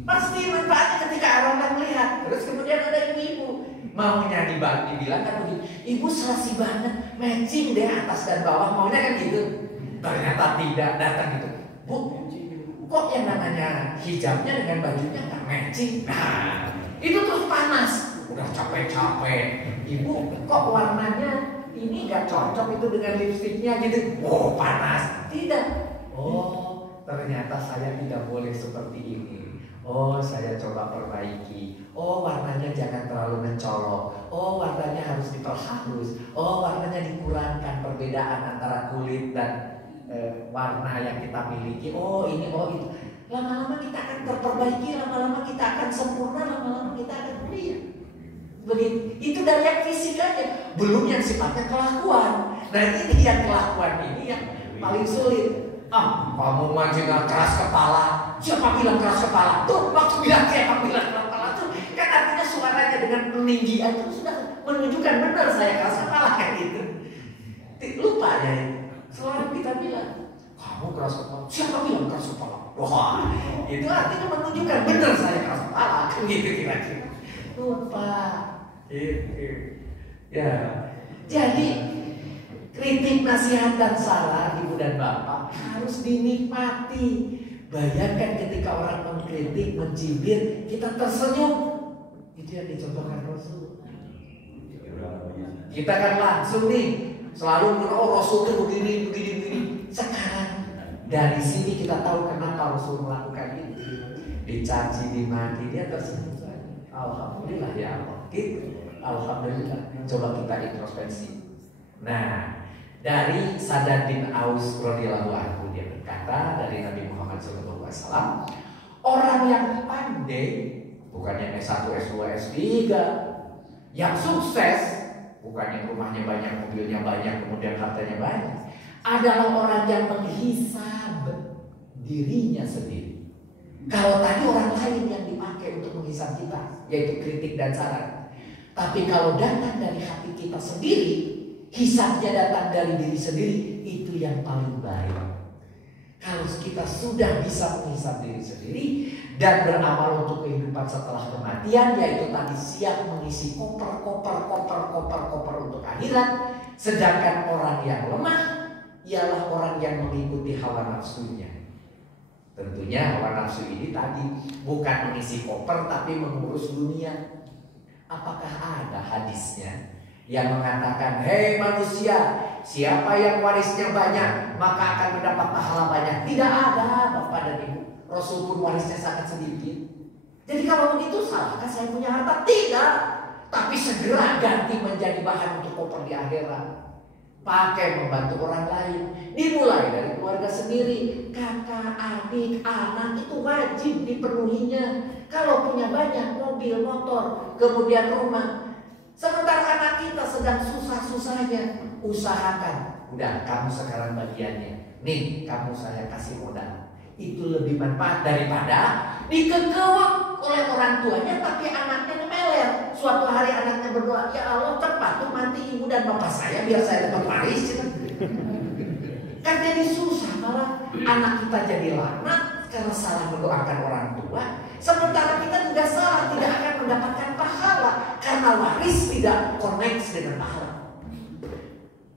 Pasti manfaatnya ketika orang lain melihat. Terus kemudian ada ibu-ibu maunya dibilang kan begini, ibu serasi banget, matching deh atas dan bawah, maunya kan gitu. Ternyata tidak, datang gitu, Bu, kok yang namanya hijabnya dengan bajunya nggak matching? Nah, itu terus panas, udah capek-capek. Ibu, kok warnanya ini nggak cocok itu dengan lipstiknya gitu? Oh, panas. Tidak. Oh, ternyata saya tidak boleh seperti ini. Oh, saya coba perbaiki. Oh, warnanya jangan terlalu mencolok. Oh, warnanya harus diperhalus. Oh, warnanya dikurangkan perbedaan antara kulit dan warna yang kita miliki. Oh, ini, oh itu. Lama-lama kita akan terperbaiki, lama-lama kita akan sempurna, lama-lama kita akan mulia. Begitu. Itu dari yang fisik aja, belum yang sifatnya kelakuan. Nah ini yang kelakuan ini yang paling sulit. Kamu mancing keras kepala. Siapa bilang keras kepala? Tuh, waktu bilang siapa bilang keras kepala tuh, kan artinya suaranya dengan peninggian itu sudah menunjukkan benar saya keras kepala kayak gitu. Lupa ya, selalu kita bilang kamu keras kepala. Siapa bilang keras kepala? Wah, itu artinya menunjukkan benar saya keras kepala kan gitu kira-kira. Lupa. Ya, jadi kritik, nasihat, dan saran ibu dan bapak harus dinikmati. Bayangkan ketika orang mengkritik, mencibir, kita tersenyum. Itu yang dicontohkan Rasul. Kita kan langsung nih selalu Rasul itu begini. Sekarang dari sini kita tahu kenapa Rasul melakukan itu. Dicaci, dimaki, dia tersenyum saja. Alhamdulillah ya Allah. Gitu. Alhamdulillah. Coba kita introspeksi. Nah, dari Sadad bin Aus radhiyallahu anhu dia berkata dari Nabi Muhammad SAW, orang yang pandai, bukan yang S1, S2, S3, yang sukses, bukan yang rumahnya banyak, mobilnya banyak, kemudian hartanya banyak, adalah orang yang menghisab dirinya sendiri. Kalau tadi orang lain yang dipakai untuk menghisab kita, yaitu kritik dan saran. Tapi kalau datang dari hati kita sendiri, hisabnya datang dari diri sendiri, itu yang paling baik. Kalau kita sudah bisa menghisab diri sendiri dan beramal untuk kehidupan setelah kematian, yaitu tadi siap mengisi koper untuk akhirat. Sedangkan orang yang lemah ialah orang yang mengikuti hawa nafsunya. Tentunya hawa nafsu ini tadi bukan mengisi koper tapi mengurus dunia. Apakah ada hadisnya yang mengatakan, hei manusia, siapa yang warisnya banyak maka akan mendapat pahala banyak? Tidak ada, Bapak dan Ibu. Rasul pun warisnya sangat sedikit. Jadi kalau begitu, salahkah saya punya harta? Tidak. Tapi segera ganti menjadi bahan untuk koper di akhirat. Pakai membantu orang lain. Dimulai dari keluarga sendiri. Kakak, adik, anak itu wajib dipenuhinya. Kalau punya banyak mobil, motor, kemudian rumah. Sementara anak kita sedang susah-susahnya, usahakan. Udah, kamu sekarang bagiannya. Nih, kamu saya kasih modal. Itu lebih manfaat daripada dikekeuak oleh orang tuanya, tapi anaknya ngemeler. Suatu hari anaknya berdoa, ya Allah cepat tuh mati ibu dan bapak saya biar saya dapat waris. Kan jadi susah, malah anak kita jadi laknat karena salah mendoakan orang tua. Sementara kita juga salah, tidak akan mendapatkan pahala karena waris tidak connect dengan pahala.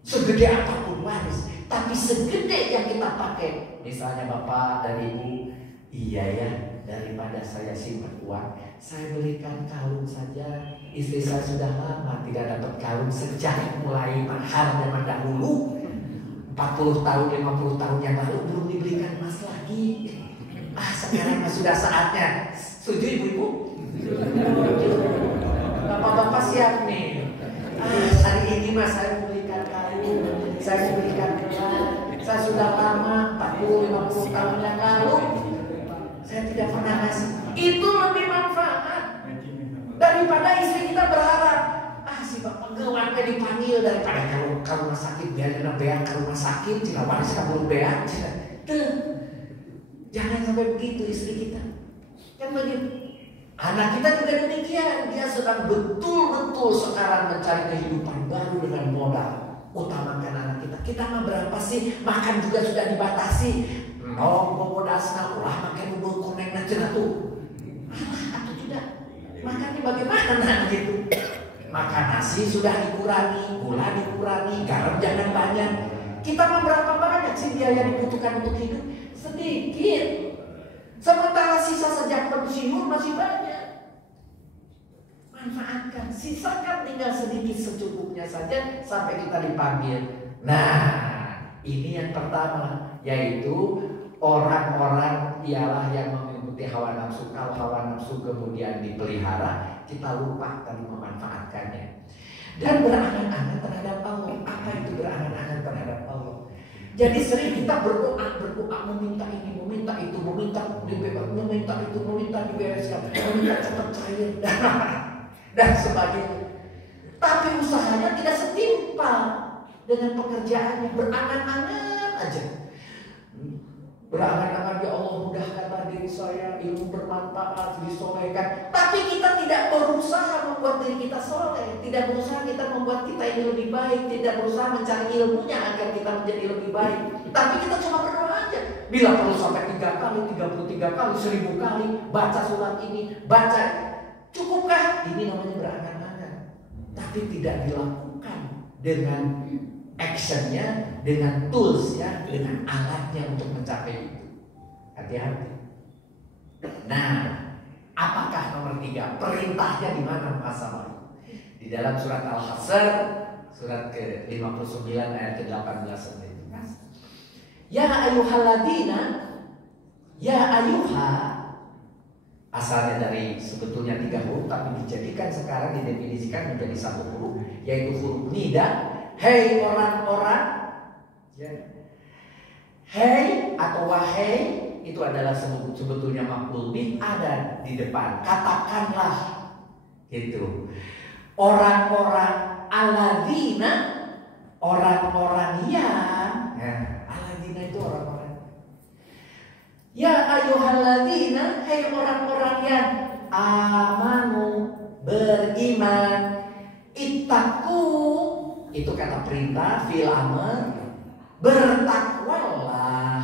Segede apapun waris, tapi segede yang kita pakai. Misalnya bapak dan ibu, iya ya, daripada saya simpan uang, saya belikan kalung saja. Istri saya sudah lama tidak dapat kalung sejak mulai mahar zaman dahulu. 40 tahun, 50 tahun yang lalu belum dibelikan emas lagi. Sekarang sudah saatnya. Setuju ibu-ibu? Bapak-bapak siap nih. Hari ini mas saya belikan kalung, saya belikan gelar. Saya sudah lama, 40-50 tahun yang lalu, saya tidak pernah ngasih. Itu lebih manfaat daripada istri kita berharap, si bapak gewannya dipanggil daripada kalau rumah sakit biarin beak ke rumah sakit, jika waris kamu beak. Jangan sampai begitu istri kita. Kan begitu. Anak kita juga demikian. Dia sedang betul-betul sekarang mencari kehidupan baru dengan modal. Utamakan anak kita. Kita mah berapa sih? Makan juga sudah dibatasi. Modal senang ulah makan ubul koneng aja tuh. Atau tidak? Makannya bagaimana gitu? Makan nasi sudah dikurangi, gula dikurangi, garam jangan banyak. Kita mah berapa banyak sih biaya dibutuhkan untuk hidup? Sedikit. Sementara sisa sejak pensiun masih banyak. Manfaatkan, sisakan tinggal sedikit secukupnya saja sampai kita dipanggil. Nah, ini yang pertama, yaitu orang-orang ialah yang mengikuti hawa nafsu. Kalau hawa nafsu kemudian dipelihara, kita lupa tadi memanfaatkannya. Dan berangan-angan terhadap Allah. Apa itu berangan-angan terhadap Allah? Jadi sering kita berdoa, meminta ini, meminta itu, meminta itu, meminta dibereskan, meminta cepat cair. dan sebagainya. Tapi usahanya tidak setimpal dengan pekerjaannya, berangan-angan aja. Berangan-angan, ya Allah mudahkanlah diri saya, ilmu bermanfaat, disolehkan. Tapi kita tidak berusaha membuat diri kita soleh, tidak berusaha kita membuat kita ini lebih baik, tidak berusaha mencari ilmunya agar kita menjadi lebih baik. Tapi kita cuma berdoa aja. Bila perlu sampai 3 kali, 33 kali, 1000 kali baca surat ini, baca. Cukupkah? Ini namanya berangan-angan. Tapi tidak dilakukan dengan actionnya, dengan toolsnya, dengan alatnya untuk mencapai itu. Hati-hati. Nah, apakah nomor 3? Perintahnya di mana masalah? Di dalam surat Al-Hasr, surat ke-59 ayat ke-18. Ya ayyuhalladzina, ya ayyuha, asalnya dari sebetulnya 3 huruf, tapi dijadikan sekarang didefinisikan menjadi 1 huruf, yaitu huruf nida. Hei orang-orang, ya. Hei atau wahai itu adalah sebetulnya maf'ul bih, ada di depan. Katakanlah, gitu. Orang-orang alladzina, orang-orang yang, ya, alladzina itu orang-orang. Ya ayyuhalladzina, hei orang-orang yang amanu, beriman, ittaqu, itu kata perintah, fil amr, bertakwalah.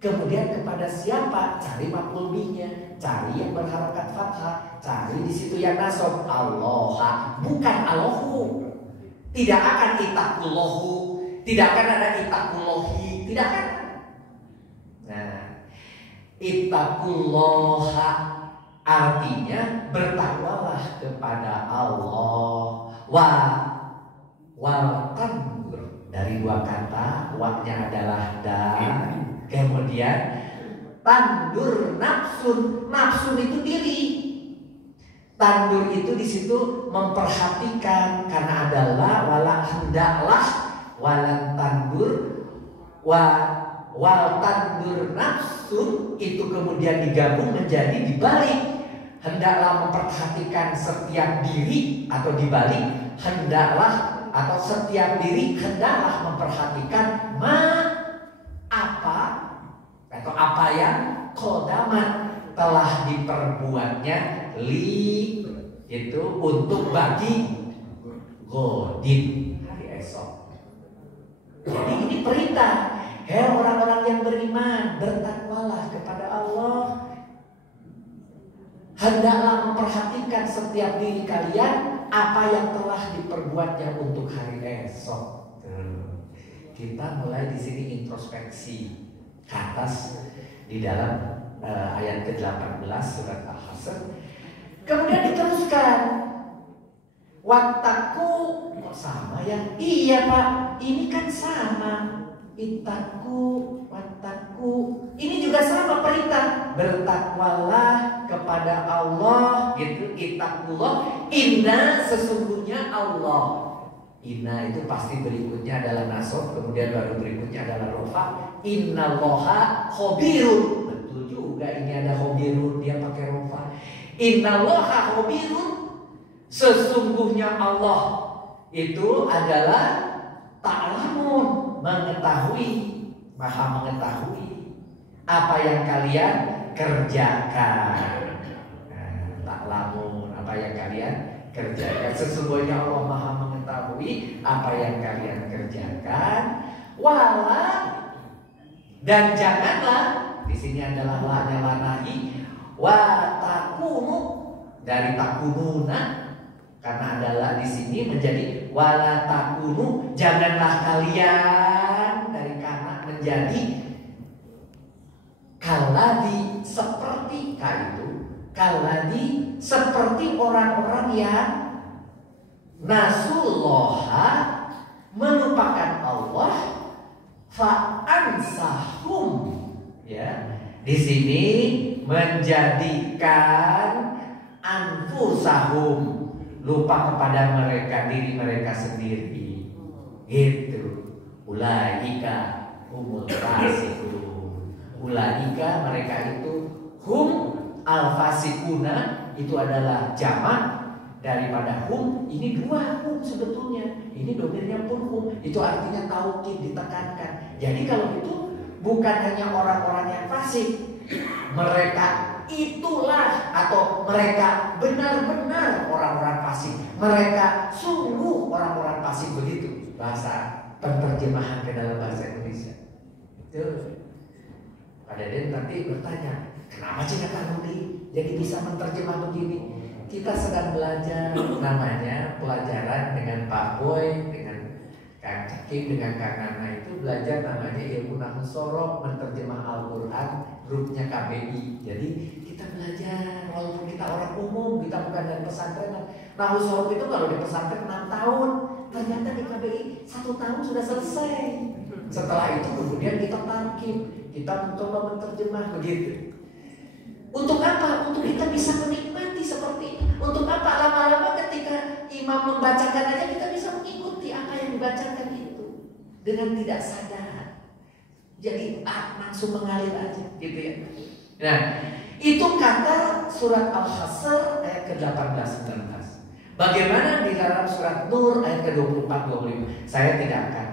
Kemudian kepada siapa? Cari maf'ul bihnya, cari yang berharokat fathah, cari di situ yang nasab, Allah, bukan Allahu. Tidak akan ittaqullahu, tidak akan ada ittaqullahi, tidak akan. Nah, ittaqullaha artinya bertakwalah kepada Allah. Wal tandur, dari 2 kata, waknya adalah dan, kemudian tandur nafsun, nafsun itu diri. Tandur itu di situ memperhatikan, karena adalah wala hendaklah, walan tandur, wal tandur nafsun itu kemudian digabung menjadi dibalik. Hendaklah memperhatikan setiap diri, atau dibalik hendaklah atau setiap diri hendaklah memperhatikan apa atau apa yang qodaman telah diperbuatnya itu untuk bagi godin, hari esok. Jadi ini perintah, hei orang-orang yang beriman, bertakwalah kepada Allah. Hendaklah memperhatikan setiap diri kalian apa yang telah diperbuatnya untuk hari esok. Kita mulai di sini introspeksi ke atas di dalam ayat ke-18 surat Al-Hasr. Kemudian diteruskan, wattaqu, kok sama ya? Iya Pak, ini kan sama. Ittaqu, wattaqu, ini juga sama perintah, bertakwalah kepada Allah, gitu. Ittaqullah, inna, sesungguhnya Allah. Inna itu pasti berikutnya adalah nasab, kemudian baru berikutnya adalah rofa. Innallaha khabirun, betul juga ini ada khabirun, dia pakai rofa. Innallaha khabirun, sesungguhnya Allah itu adalah ta'lamun, mengetahui, maha mengetahui apa yang kalian kerjakan. Ta'lamun, apa yang kalian kerjakan. Sesungguhnya Allah maha mengetahui apa yang kalian kerjakan. Wala, dan janganlah, di sini adalah la'nya lanahi. Wa takunu, dari takununa, karena adalah di sini menjadi wala takunu, janganlah kalian, dari karena menjadi kaladi, seperti itu, kaladi seperti orang-orang yang nasullaha, melupakan Allah, fa'ansahum, ya. Di sini menjadikan anfusahum, lupa kepada mereka, diri mereka sendiri. Gitu. Ulaika humul fasikun. Ulaika, mereka itu hum al fasikuna, itu adalah jamak daripada hum. Ini dua hum sebetulnya. Ini domirnya pun hum. Itu artinya taukid, ditekankan. Jadi kalau itu bukan hanya orang-orang yang fasik, mereka itulah atau mereka benar-benar orang-orang fasik. Mereka sungguh orang-orang fasik, begitu bahasa penerjemahan ke dalam bahasa Indonesia. Itu Pak Deden nanti bertanya, kenapa sih Kak Rudi jadi bisa menerjemah begini? Kita sedang belajar, namanya pelajaran dengan Pak Boy, dengan Kang Cakim, dengan Kang Nana, itu belajar namanya ilmu nahwu sorof, menerjemah Al-Quran, grupnya KBI. Jadi kita belajar, walaupun kita orang umum, kita bukan dari pesantren. Nahwu sorof itu kalau di pesantren 6 tahun, ternyata di KBI 1 tahun sudah selesai. Setelah itu kemudian kita tarkib, kita mencoba menerjemah, begitu. Untuk apa? Untuk kita bisa menikmati seperti itu. Untuk apa? Lama-lama ketika imam membacakan aja kita bisa mengikuti apa yang dibacakan itu dengan tidak sadar. Jadi langsung mengalir aja, gitu ya. Nah, itu kata surat Al-Hasr ayat ke-18-19. Bagaimana di dalam surat Nur ayat ke-24-25? Saya tidak akan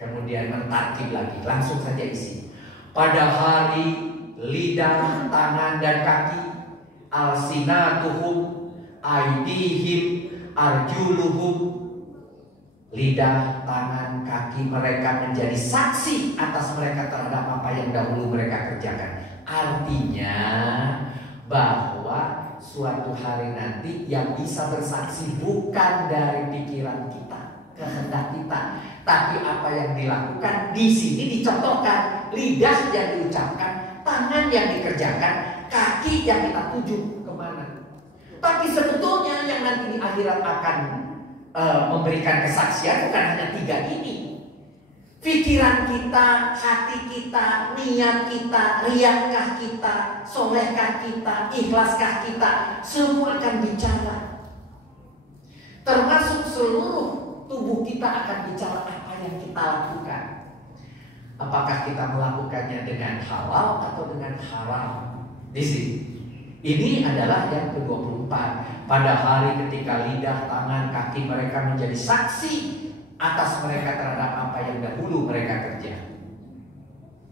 kemudian mentarkib lagi, langsung saja isi. Pada hari lidah, tangan dan kaki, alsinatuhum, aidihim, arjuluhum, lidah, tangan, kaki mereka menjadi saksi atas mereka terhadap apa yang dahulu mereka kerjakan. Artinya bahwa suatu hari nanti yang bisa bersaksi bukan dari pikiran kita, kehendak kita, tapi apa yang dilakukan. Di sini dicontohkan lidah yang diucapkan, tangan yang dikerjakan, kaki yang kita tuju kemana. Tapi sebetulnya yang nanti di akhirat akan memberikan kesaksian bukan hanya 3 ini. Pikiran kita, hati kita, niat kita, riyakah kita, solehkah kita, ikhlaskah kita, semua akan bicara. Termasuk seluruh tubuh kita akan bicara apa yang kita lakukan. Apakah kita melakukannya dengan halal atau dengan haram? Di sini. Ini adalah yang ke-24. Pada hari ketika lidah, tangan, kaki mereka menjadi saksi atas mereka terhadap apa yang dahulu mereka kerja.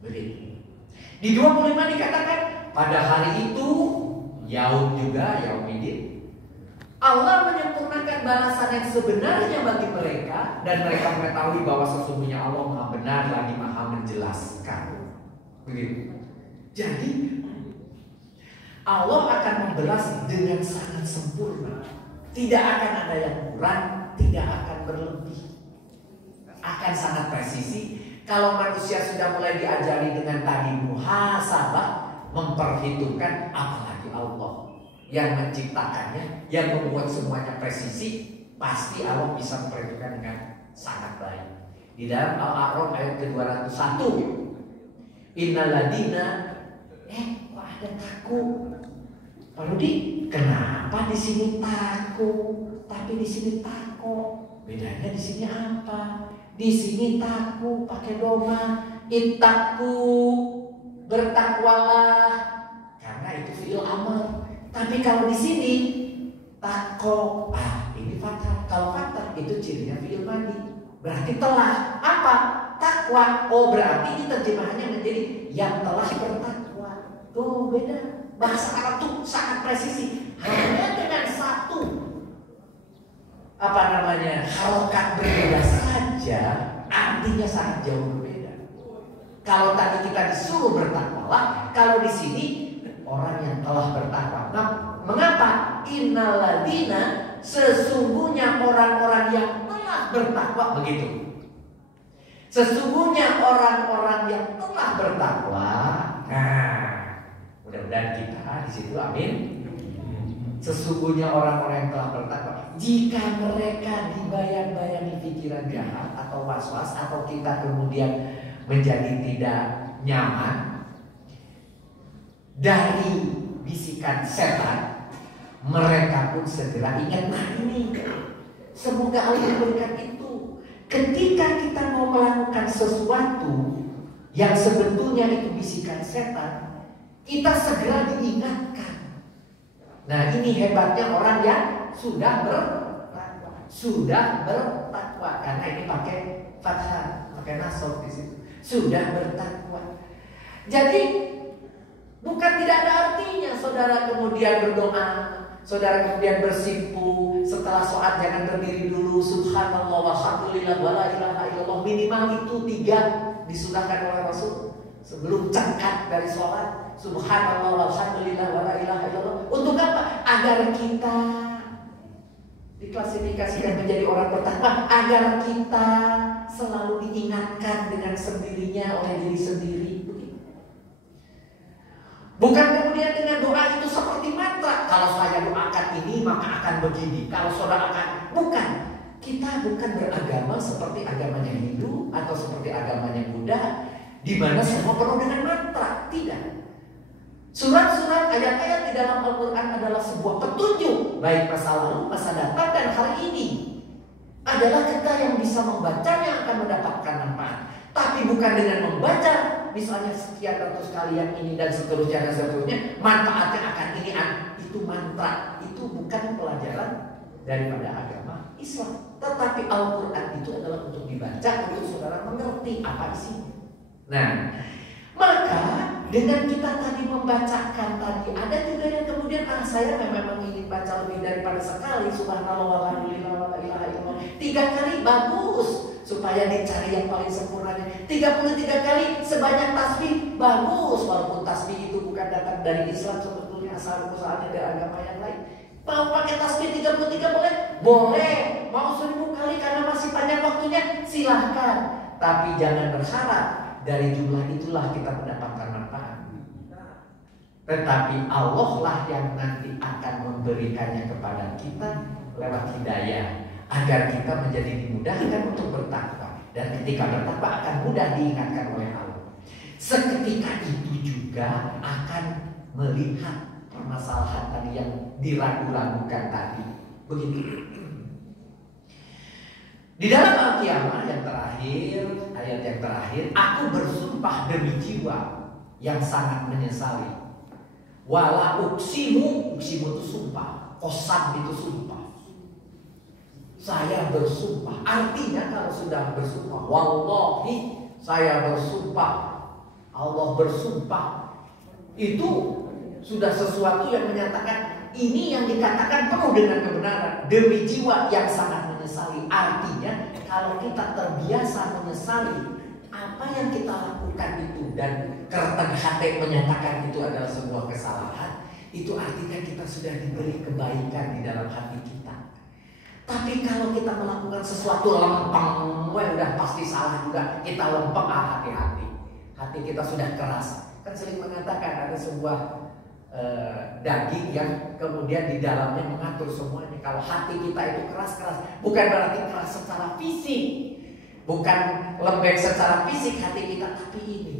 Begitu. Di 25 dikatakan pada hari itu yaum juga, yaumidin, Allah menyempurnakan balasan yang sebenarnya bagi mereka, dan mereka mengetahui bahwa sesungguhnya Allah Maha benar lagi Maha menjelaskan. Begitu. Jadi Allah akan membalas dengan sangat sempurna. Tidak akan ada yang kurang, tidak akan berlebih. Akan sangat presisi. Kalau manusia sudah mulai diajari dengan tadi muhasabah, memperhitungkan, apalagi Allah yang menciptakannya, yang membuat semuanya presisi, pasti Allah bisa memperhitungkan dengan sangat baik. Di dalam Al-A'raf ayat ke-201, innaladina, kok ada takut? Pak Rudi, kenapa di sini takut, tapi di sini takut? Bedanya di sini apa? Di sini takut pakai doma, ittaqu, bertakwalah, karena itu fi'il amr. Tapi kalau di sini takko, ini fathah. Kalau fathah itu cirinya fi'il madi. Berarti telah apa? Takwa. Oh, berarti ini terjemahannya menjadi yang telah bertakwa. Tuh beda. Bahasa Arab tuh sangat presisi. Hanya dengan satu harokat berbeda saja, artinya sangat jauh berbeda. Kalau tadi kita disuruh bertakwalah, kalau di sini orang yang telah bertakwa. Nah, mengapa? Innaladina, sesungguhnya orang-orang yang telah bertakwa, begitu. Sesungguhnya orang-orang yang telah bertakwa. Nah, mudah-mudahan kita di situ, amin. Sesungguhnya orang-orang yang telah bertakwa, jika mereka dibayang-bayangi pikiran jahat atau was-was, atau kita kemudian menjadi tidak nyaman dari bisikan setan, mereka pun segera ingat. Nah ini, semoga Allah berikan itu. Ketika kita mau melakukan sesuatu yang sebetulnya itu bisikan setan, kita segera diingatkan. Nah, ini hebatnya orang yang sudah bertakwa. Sudah bertakwa, karena ini pakai fathah, pakai nasab di situ. Sudah bertakwa. Jadi bukan tidak ada artinya saudara kemudian berdoa, saudara kemudian bersimpu setelah sholat jangan berdiri dulu subhanallah walhamdulillah wala ilaha illallah, minimal itu 3 disunahkan oleh Rasul sebelum cengkat dari sholat. Subhanallah walhamdulillah wala ilaha illallah. Untuk apa? Agar kita diklasifikasikan menjadi orang bertakwa, agar kita selalu diingatkan dengan sendirinya oleh diri sendiri. Bukan kemudian dengan doa itu seperti mantra. Kalau saya doakan ini maka akan begini. Kalau saudara akan. Bukan. Kita bukan beragama seperti agamanya Hindu atau seperti agamanya Buddha, di mana semua penuh dengan mantra. Tidak. Surat-surat ayat-ayat di dalam Al-Quran adalah sebuah petunjuk, baik masa lalu, masa datang, dan hari ini. Adalah kita yang bisa membacanya akan mendapatkan manfaat. Tapi bukan dengan membaca misalnya sekian ratus kali yang ini dan seterusnya, manfaatnya akan ini. Itu mantra. Itu bukan pelajaran daripada agama Islam. Tetapi Al-Quran itu adalah untuk dibaca, untuk saudara mengerti apa isinya. Nah, maka dengan kita tadi membacakan tadi, ada juga yang kemudian saya memang ingin baca lebih daripada sekali subhanallah walhamdulillah wala ilaha illallah. 3 kali bagus, supaya dicari yang paling sempurnanya. 33 kali sebanyak tasbih bagus, walaupun tasbih itu bukan datang dari Islam sebetulnya, asal usulnya dari agama yang lain. Mau pakai tasbih 33 boleh? Boleh. Mau 1000 kali karena masih panjang waktunya, silahkan. Tapi jangan berharap dari jumlah itulah kita mendapatkan manfaat. Tetapi Allah lah yang nanti akan memberikannya kepada kita lewat hidayah, agar kita menjadi dimudahkan untuk bertakwa. Dan ketika bertakwa akan mudah diingatkan oleh Allah. Seketika itu juga akan melihat permasalahan tadi yang diragu-ragukan tadi. Begitu. Di dalam Al-Qiyamah yang terakhir, ayat yang terakhir, aku bersumpah demi jiwa yang sangat menyesali. Wala uksimu itu sumpah, qasam itu sumpah. Saya bersumpah, artinya kalau sudah bersumpah, wallahi saya bersumpah, Allah bersumpah, itu sudah sesuatu yang menyatakan ini yang dikatakan penuh dengan kebenaran. Demi jiwa yang sangat menyesali. Artinya kalau kita terbiasa menyesali apa yang kita lakukan itu, dan kereten hati menyatakan itu adalah sebuah kesalahan, itu artinya kita sudah diberi kebaikan di dalam hati kita. Tapi kalau kita melakukan sesuatu lempeng, udah pasti salah juga, kita lempeng, hati-hati. Hati kita sudah keras. Kan sering mengatakan ada sebuah daging yang kemudian di dalamnya mengatur semuanya. Kalau hati kita itu keras-keras, bukan berarti keras secara fisik, bukan lembek secara fisik hati kita, tapi ini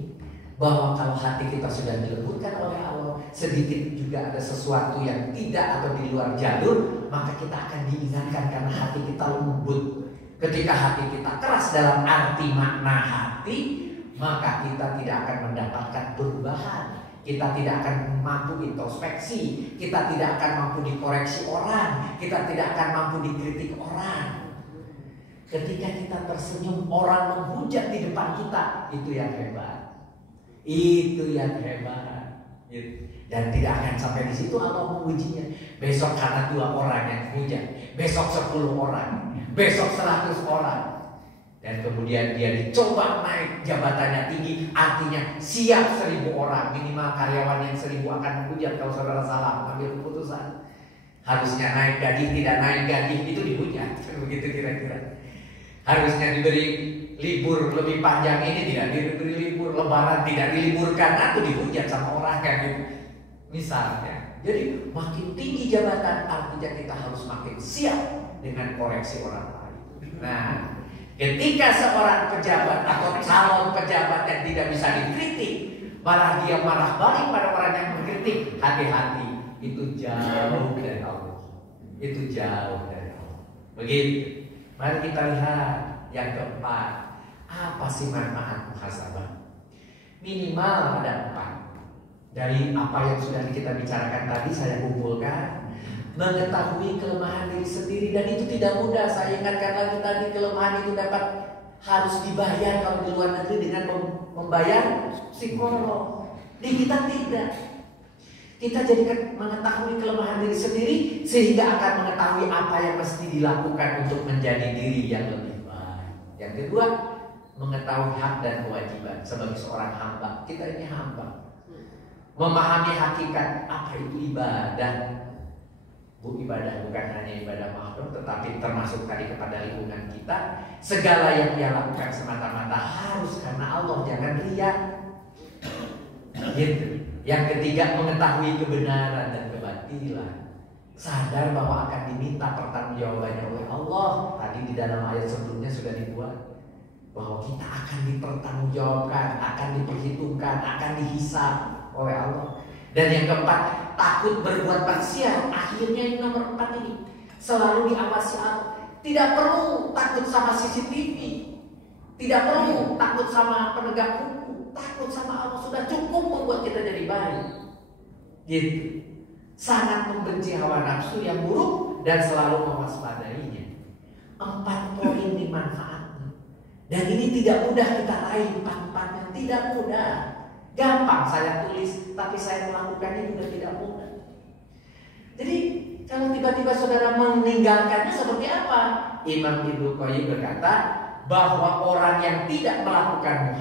bahwa kalau hati kita sudah dilembutkan oleh Allah, sedikit juga ada sesuatu yang tidak atau di luar jalur, maka kita akan diingatkan karena hati kita lembut. Ketika hati kita keras dalam arti makna hati, maka kita tidak akan mendapatkan perubahan. Kita tidak akan mampu introspeksi, kita tidak akan mampu dikoreksi orang, kita tidak akan mampu dikritik orang. Ketika kita tersenyum, orang menghujat di depan kita, itu yang hebat. Itu yang hebat. Dan tidak akan sampai di situ Allah mengujinya. Besok karena 2 orang yang hujat, besok 10 orang, besok 100 orang. Dan kemudian dia dicoba naik jabatannya tinggi, artinya siap 1000 orang. Minimal karyawan yang 1000 akan menghujat kalau saudara salah mengambil keputusan. Harusnya naik gaji, tidak naik gaji, itu dihujat. Begitu kira-kira. Harusnya diberi libur lebih panjang, ini tidak diberi libur. Lebaran tidak diliburkan, itu dihujat sama orang kan gitu. Misalnya. Jadi makin tinggi jabatan, artinya kita harus makin siap dengan koreksi orang lain. Nah, ketika seorang pejabat atau calon pejabat yang tidak bisa dikritik, malah dia marah balik pada orang yang mengkritik, hati-hati, itu jauh dari Allah. Itu jauh dari Allah. Begitu. Mari kita lihat yang keempat. Apa sih manfaat muhasabah? Minimal ada 4. Dari apa yang sudah kita bicarakan tadi, saya kumpulkan mengetahui kelemahan diri sendiri, dan itu tidak mudah. Saya ingatkan lagi tadi, kelemahan itu harus dibayar kalau di luar negeri dengan membayar psikolog. Di kita tidak. Kita jadi mengetahui kelemahan diri sendiri sehingga akan mengetahui apa yang mesti dilakukan untuk menjadi diri yang lebih baik. Yang kedua, mengetahui hak dan kewajiban sebagai seorang hamba. Kita ini hamba. Memahami hakikat apa itu ibadah. Ibadah bukan hanya ibadah makhluk, tetapi termasuk tadi kepada lingkungan kita. Segala yang dia lakukan semata-mata harus karena Allah, jangan riya. Gitu. Yang ketiga, mengetahui kebenaran dan kebatilan. Sadar bahwa akan diminta pertanggungjawabannya oleh Allah. Tadi di dalam ayat sebelumnya sudah dibuat bahwa kita akan dipertanggungjawabkan, akan diperhitungkan, akan dihisab oleh Allah. Dan yang keempat, takut berbuat maksiat. Akhirnya yang nomor 4 ini, selalu diawasi Allah. Tidak perlu takut sama CCTV, tidak perlu takut sama penegak hukum, takut sama Allah sudah cukup membuat kita jadi baik. Gitu. Sangat membenci hawa nafsu yang buruk dan selalu mewaspadainya. 4 poin dimanfaatkan. Dan ini tidak mudah kita raih 4-4-nya, tidak mudah. Gampang saya tulis, tapi saya melakukannya juga tidak mudah. Jadi kalau tiba-tiba saudara meninggalkannya seperti apa? Imam Ibnu Qayyim berkata bahwa orang yang tidak melakukan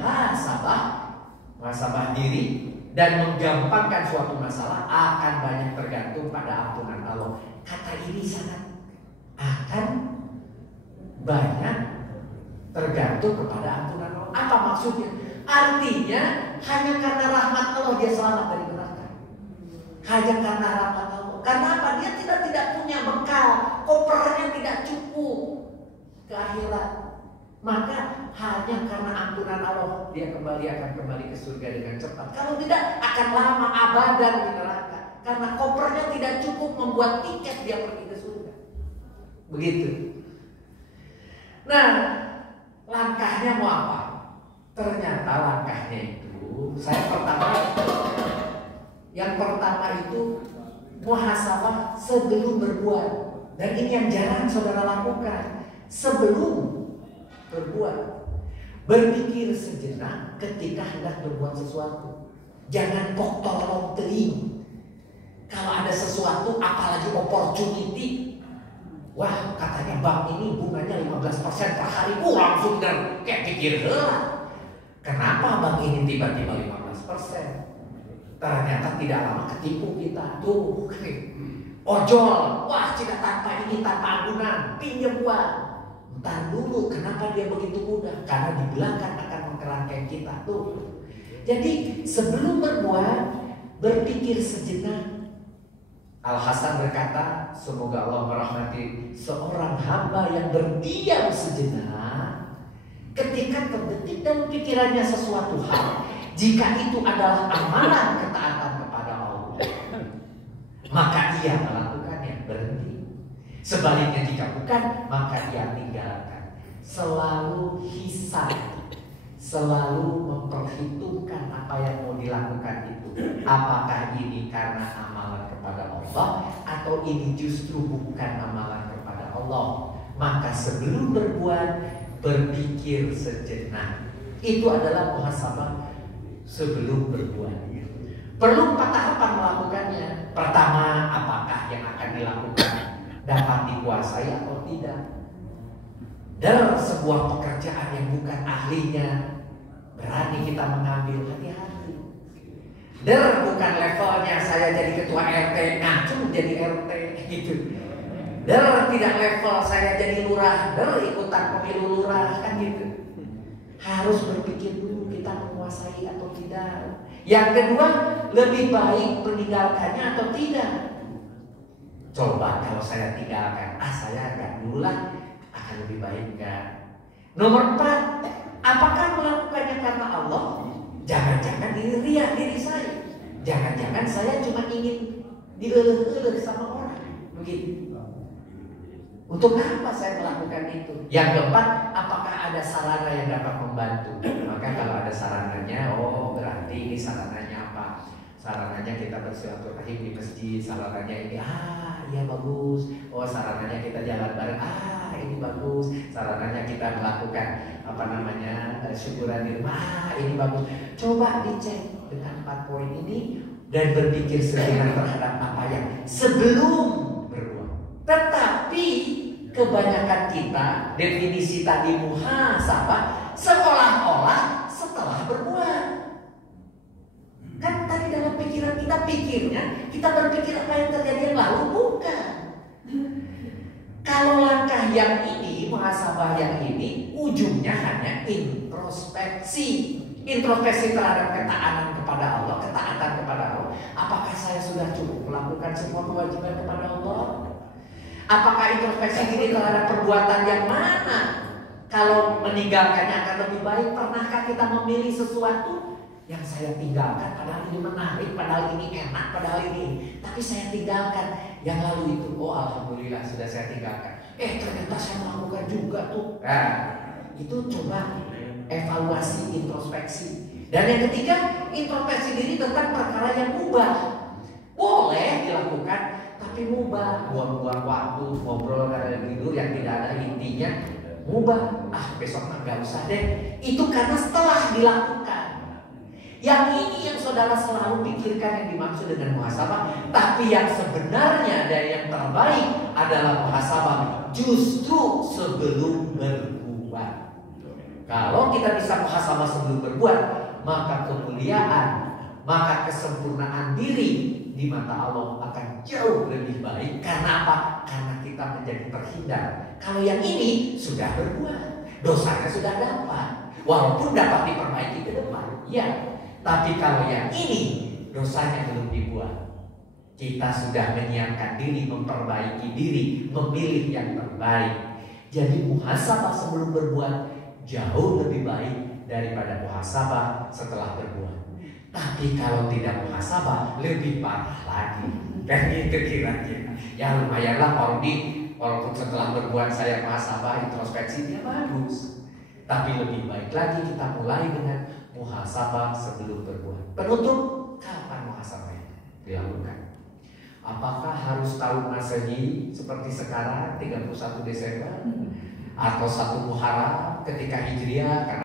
muhasabah diri dan menggampangkan suatu masalah akan banyak tergantung pada ampunan Allah. Kata ini sangat akan banyak tergantung kepada ampunan Allah. Apa maksudnya? Artinya hanya karena rahmat Allah dia selamat dari neraka. Hanya karena rahmat Allah. Karena apa? Dia tidak punya bekal, kopernya tidak cukup ke akhirat. Maka hanya karena ampunan Allah dia akan kembali ke surga dengan cepat. Kalau tidak akan lama abadan di neraka. Karena kopernya tidak cukup membuat tiket dia pergi ke surga. Begitu. Nah, langkahnya mau apa? Ternyata langkahnya itu, yang pertama itu muhasabah sebelum berbuat. Dan ini yang jarang saudara lakukan. Sebelum berbuat, berpikir sejenak ketika hendak berbuat sesuatu. Jangan kok tolong teling. Kalau ada sesuatu, apalagi opportunity, wah katanya bank ini bunganya 15% per hari, langsung kayak pikir kenapa bank ini tiba-tiba 15%? Ternyata tidak lama ketipu kita. Tuh, ojol, wah tidak tanpa ini, tanpa agunan, pinjam uang. Entar dulu, kenapa dia begitu mudah? Karena di belakang akan mengkerangkeng kita. Tuh. Jadi sebelum berbuat, berpikir sejenak. Al-Hasan berkata, semoga Allah merahmati seorang hamba yang berdiam sejenak ketika terbetik dalam pikirannya sesuatu hal, jika itu adalah amalan ketaatan kepada Allah, maka ia melakukannya, berhenti. Sebaliknya jika bukan, maka ia tinggalkan. Selalu hisab, selalu memperhitungkan apa yang mau dilakukan itu. Apakah ini karena amalan kepada Allah atau ini justru bukan amalan kepada Allah. Maka sebelum berbuat, berpikir sejenak. Itu adalah muhasabah sebelum berbuat. Perlu 4 tahapan melakukannya. Pertama, apakah yang akan dilakukan dapat dikuasai atau tidak. Dalam sebuah pekerjaan yang bukan ahlinya, berani kita mengambil, hati-hati. Bukan levelnya saya jadi ketua RT, ngacu jadi RT gitu. Tidak level saya jadi lurah, ikutan pemilu lurah, kan gitu. Harus berpikir dulu kita menguasai atau tidak. Yang kedua, lebih baik meninggalkannya atau tidak. Coba kalau saya tinggalkan, saya agak dulu lah, akan lebih baik enggak. Nomor 4, apakah melakukannya karena Allah? Jangan-jangan diri saya. Jangan-jangan saya cuma ingin dieleh-eleh sama orang. Begitu. Untuk apa saya melakukan itu? Yang keempat, apakah ada sarana yang dapat membantu? Maka kalau ada sarananya, berarti ini sarananya apa? Sarananya kita bersilaturahim di masjid, sarananya ini, iya bagus. Oh sarananya kita jalan bareng, ini bagus. Sarananya kita melakukan syukuran di rumah, ini bagus. Coba dicek dengan 4 poin ini dan berpikir sejenak terhadap apa yang sebelum berbuat. Tetapi kebanyakan kita definisi tadi muhasabah seolah-olah setelah berbuat. Kan tadi dalam pikiran kita kita berpikir apa yang terjadi yang lalu, bukan. Kalau langkah yang ini, muhasabah yang ini, ujungnya hanya introspeksi. Introspeksi terhadap ketaatan kepada Allah. Apakah saya sudah cukup melakukan semua kewajiban kepada Allah? Apakah introspeksi diri terhadap perbuatan yang mana? Kalau meninggalkannya akan lebih baik. Pernahkah kita memilih sesuatu yang saya tinggalkan, padahal ini menarik, padahal ini enak, padahal ini, tapi saya tinggalkan yang lalu itu. Oh alhamdulillah sudah saya tinggalkan. Ternyata saya melakukan juga tuh. Nah, itu coba evaluasi, introspeksi. Dan yang ketiga, introspeksi diri tentang perkara yang mubah. Boleh dilakukan, tapi mubah. Buang-buang waktu, ngobrol karena tidur yang tidak ada intinya, mubah. Besok mah gak usah deh. Itu karena setelah dilakukan. Yang ini yang saudara selalu pikirkan yang dimaksud dengan muhasabah. Tapi yang sebenarnya dari yang terbaik adalah muhasabah justru sebelum berbuat. Kalau kita bisa muhasabah sebelum berbuat, maka kemuliaan, maka kesempurnaan diri di mata Allah akan jauh lebih baik. Karena apa? Karena kita menjadi terhindar. Kalau yang ini sudah berbuat, dosanya sudah dapat, walaupun dapat diperbaiki ke depan, ya. Tapi kalau yang ini dosanya belum dibuat, kita sudah menyiapkan diri, memperbaiki diri, memilih yang terbaik. Jadi muhasabah sebelum berbuat jauh lebih baik daripada muhasabah setelah berbuat. Tapi kalau tidak muhasabah lebih parah lagi. Dan itu kira-kira ya lumayanlah walaupun setelah berbuat saya muhasabah, introspeksinya bagus. Tapi lebih baik lagi kita mulai dengan muhasabah sebelum berbuat. Penutup, kapan muhasabah dilakukan? Apakah harus tahun Masehi seperti sekarang 31 Desember atau 1 Muharram ketika Hijriah?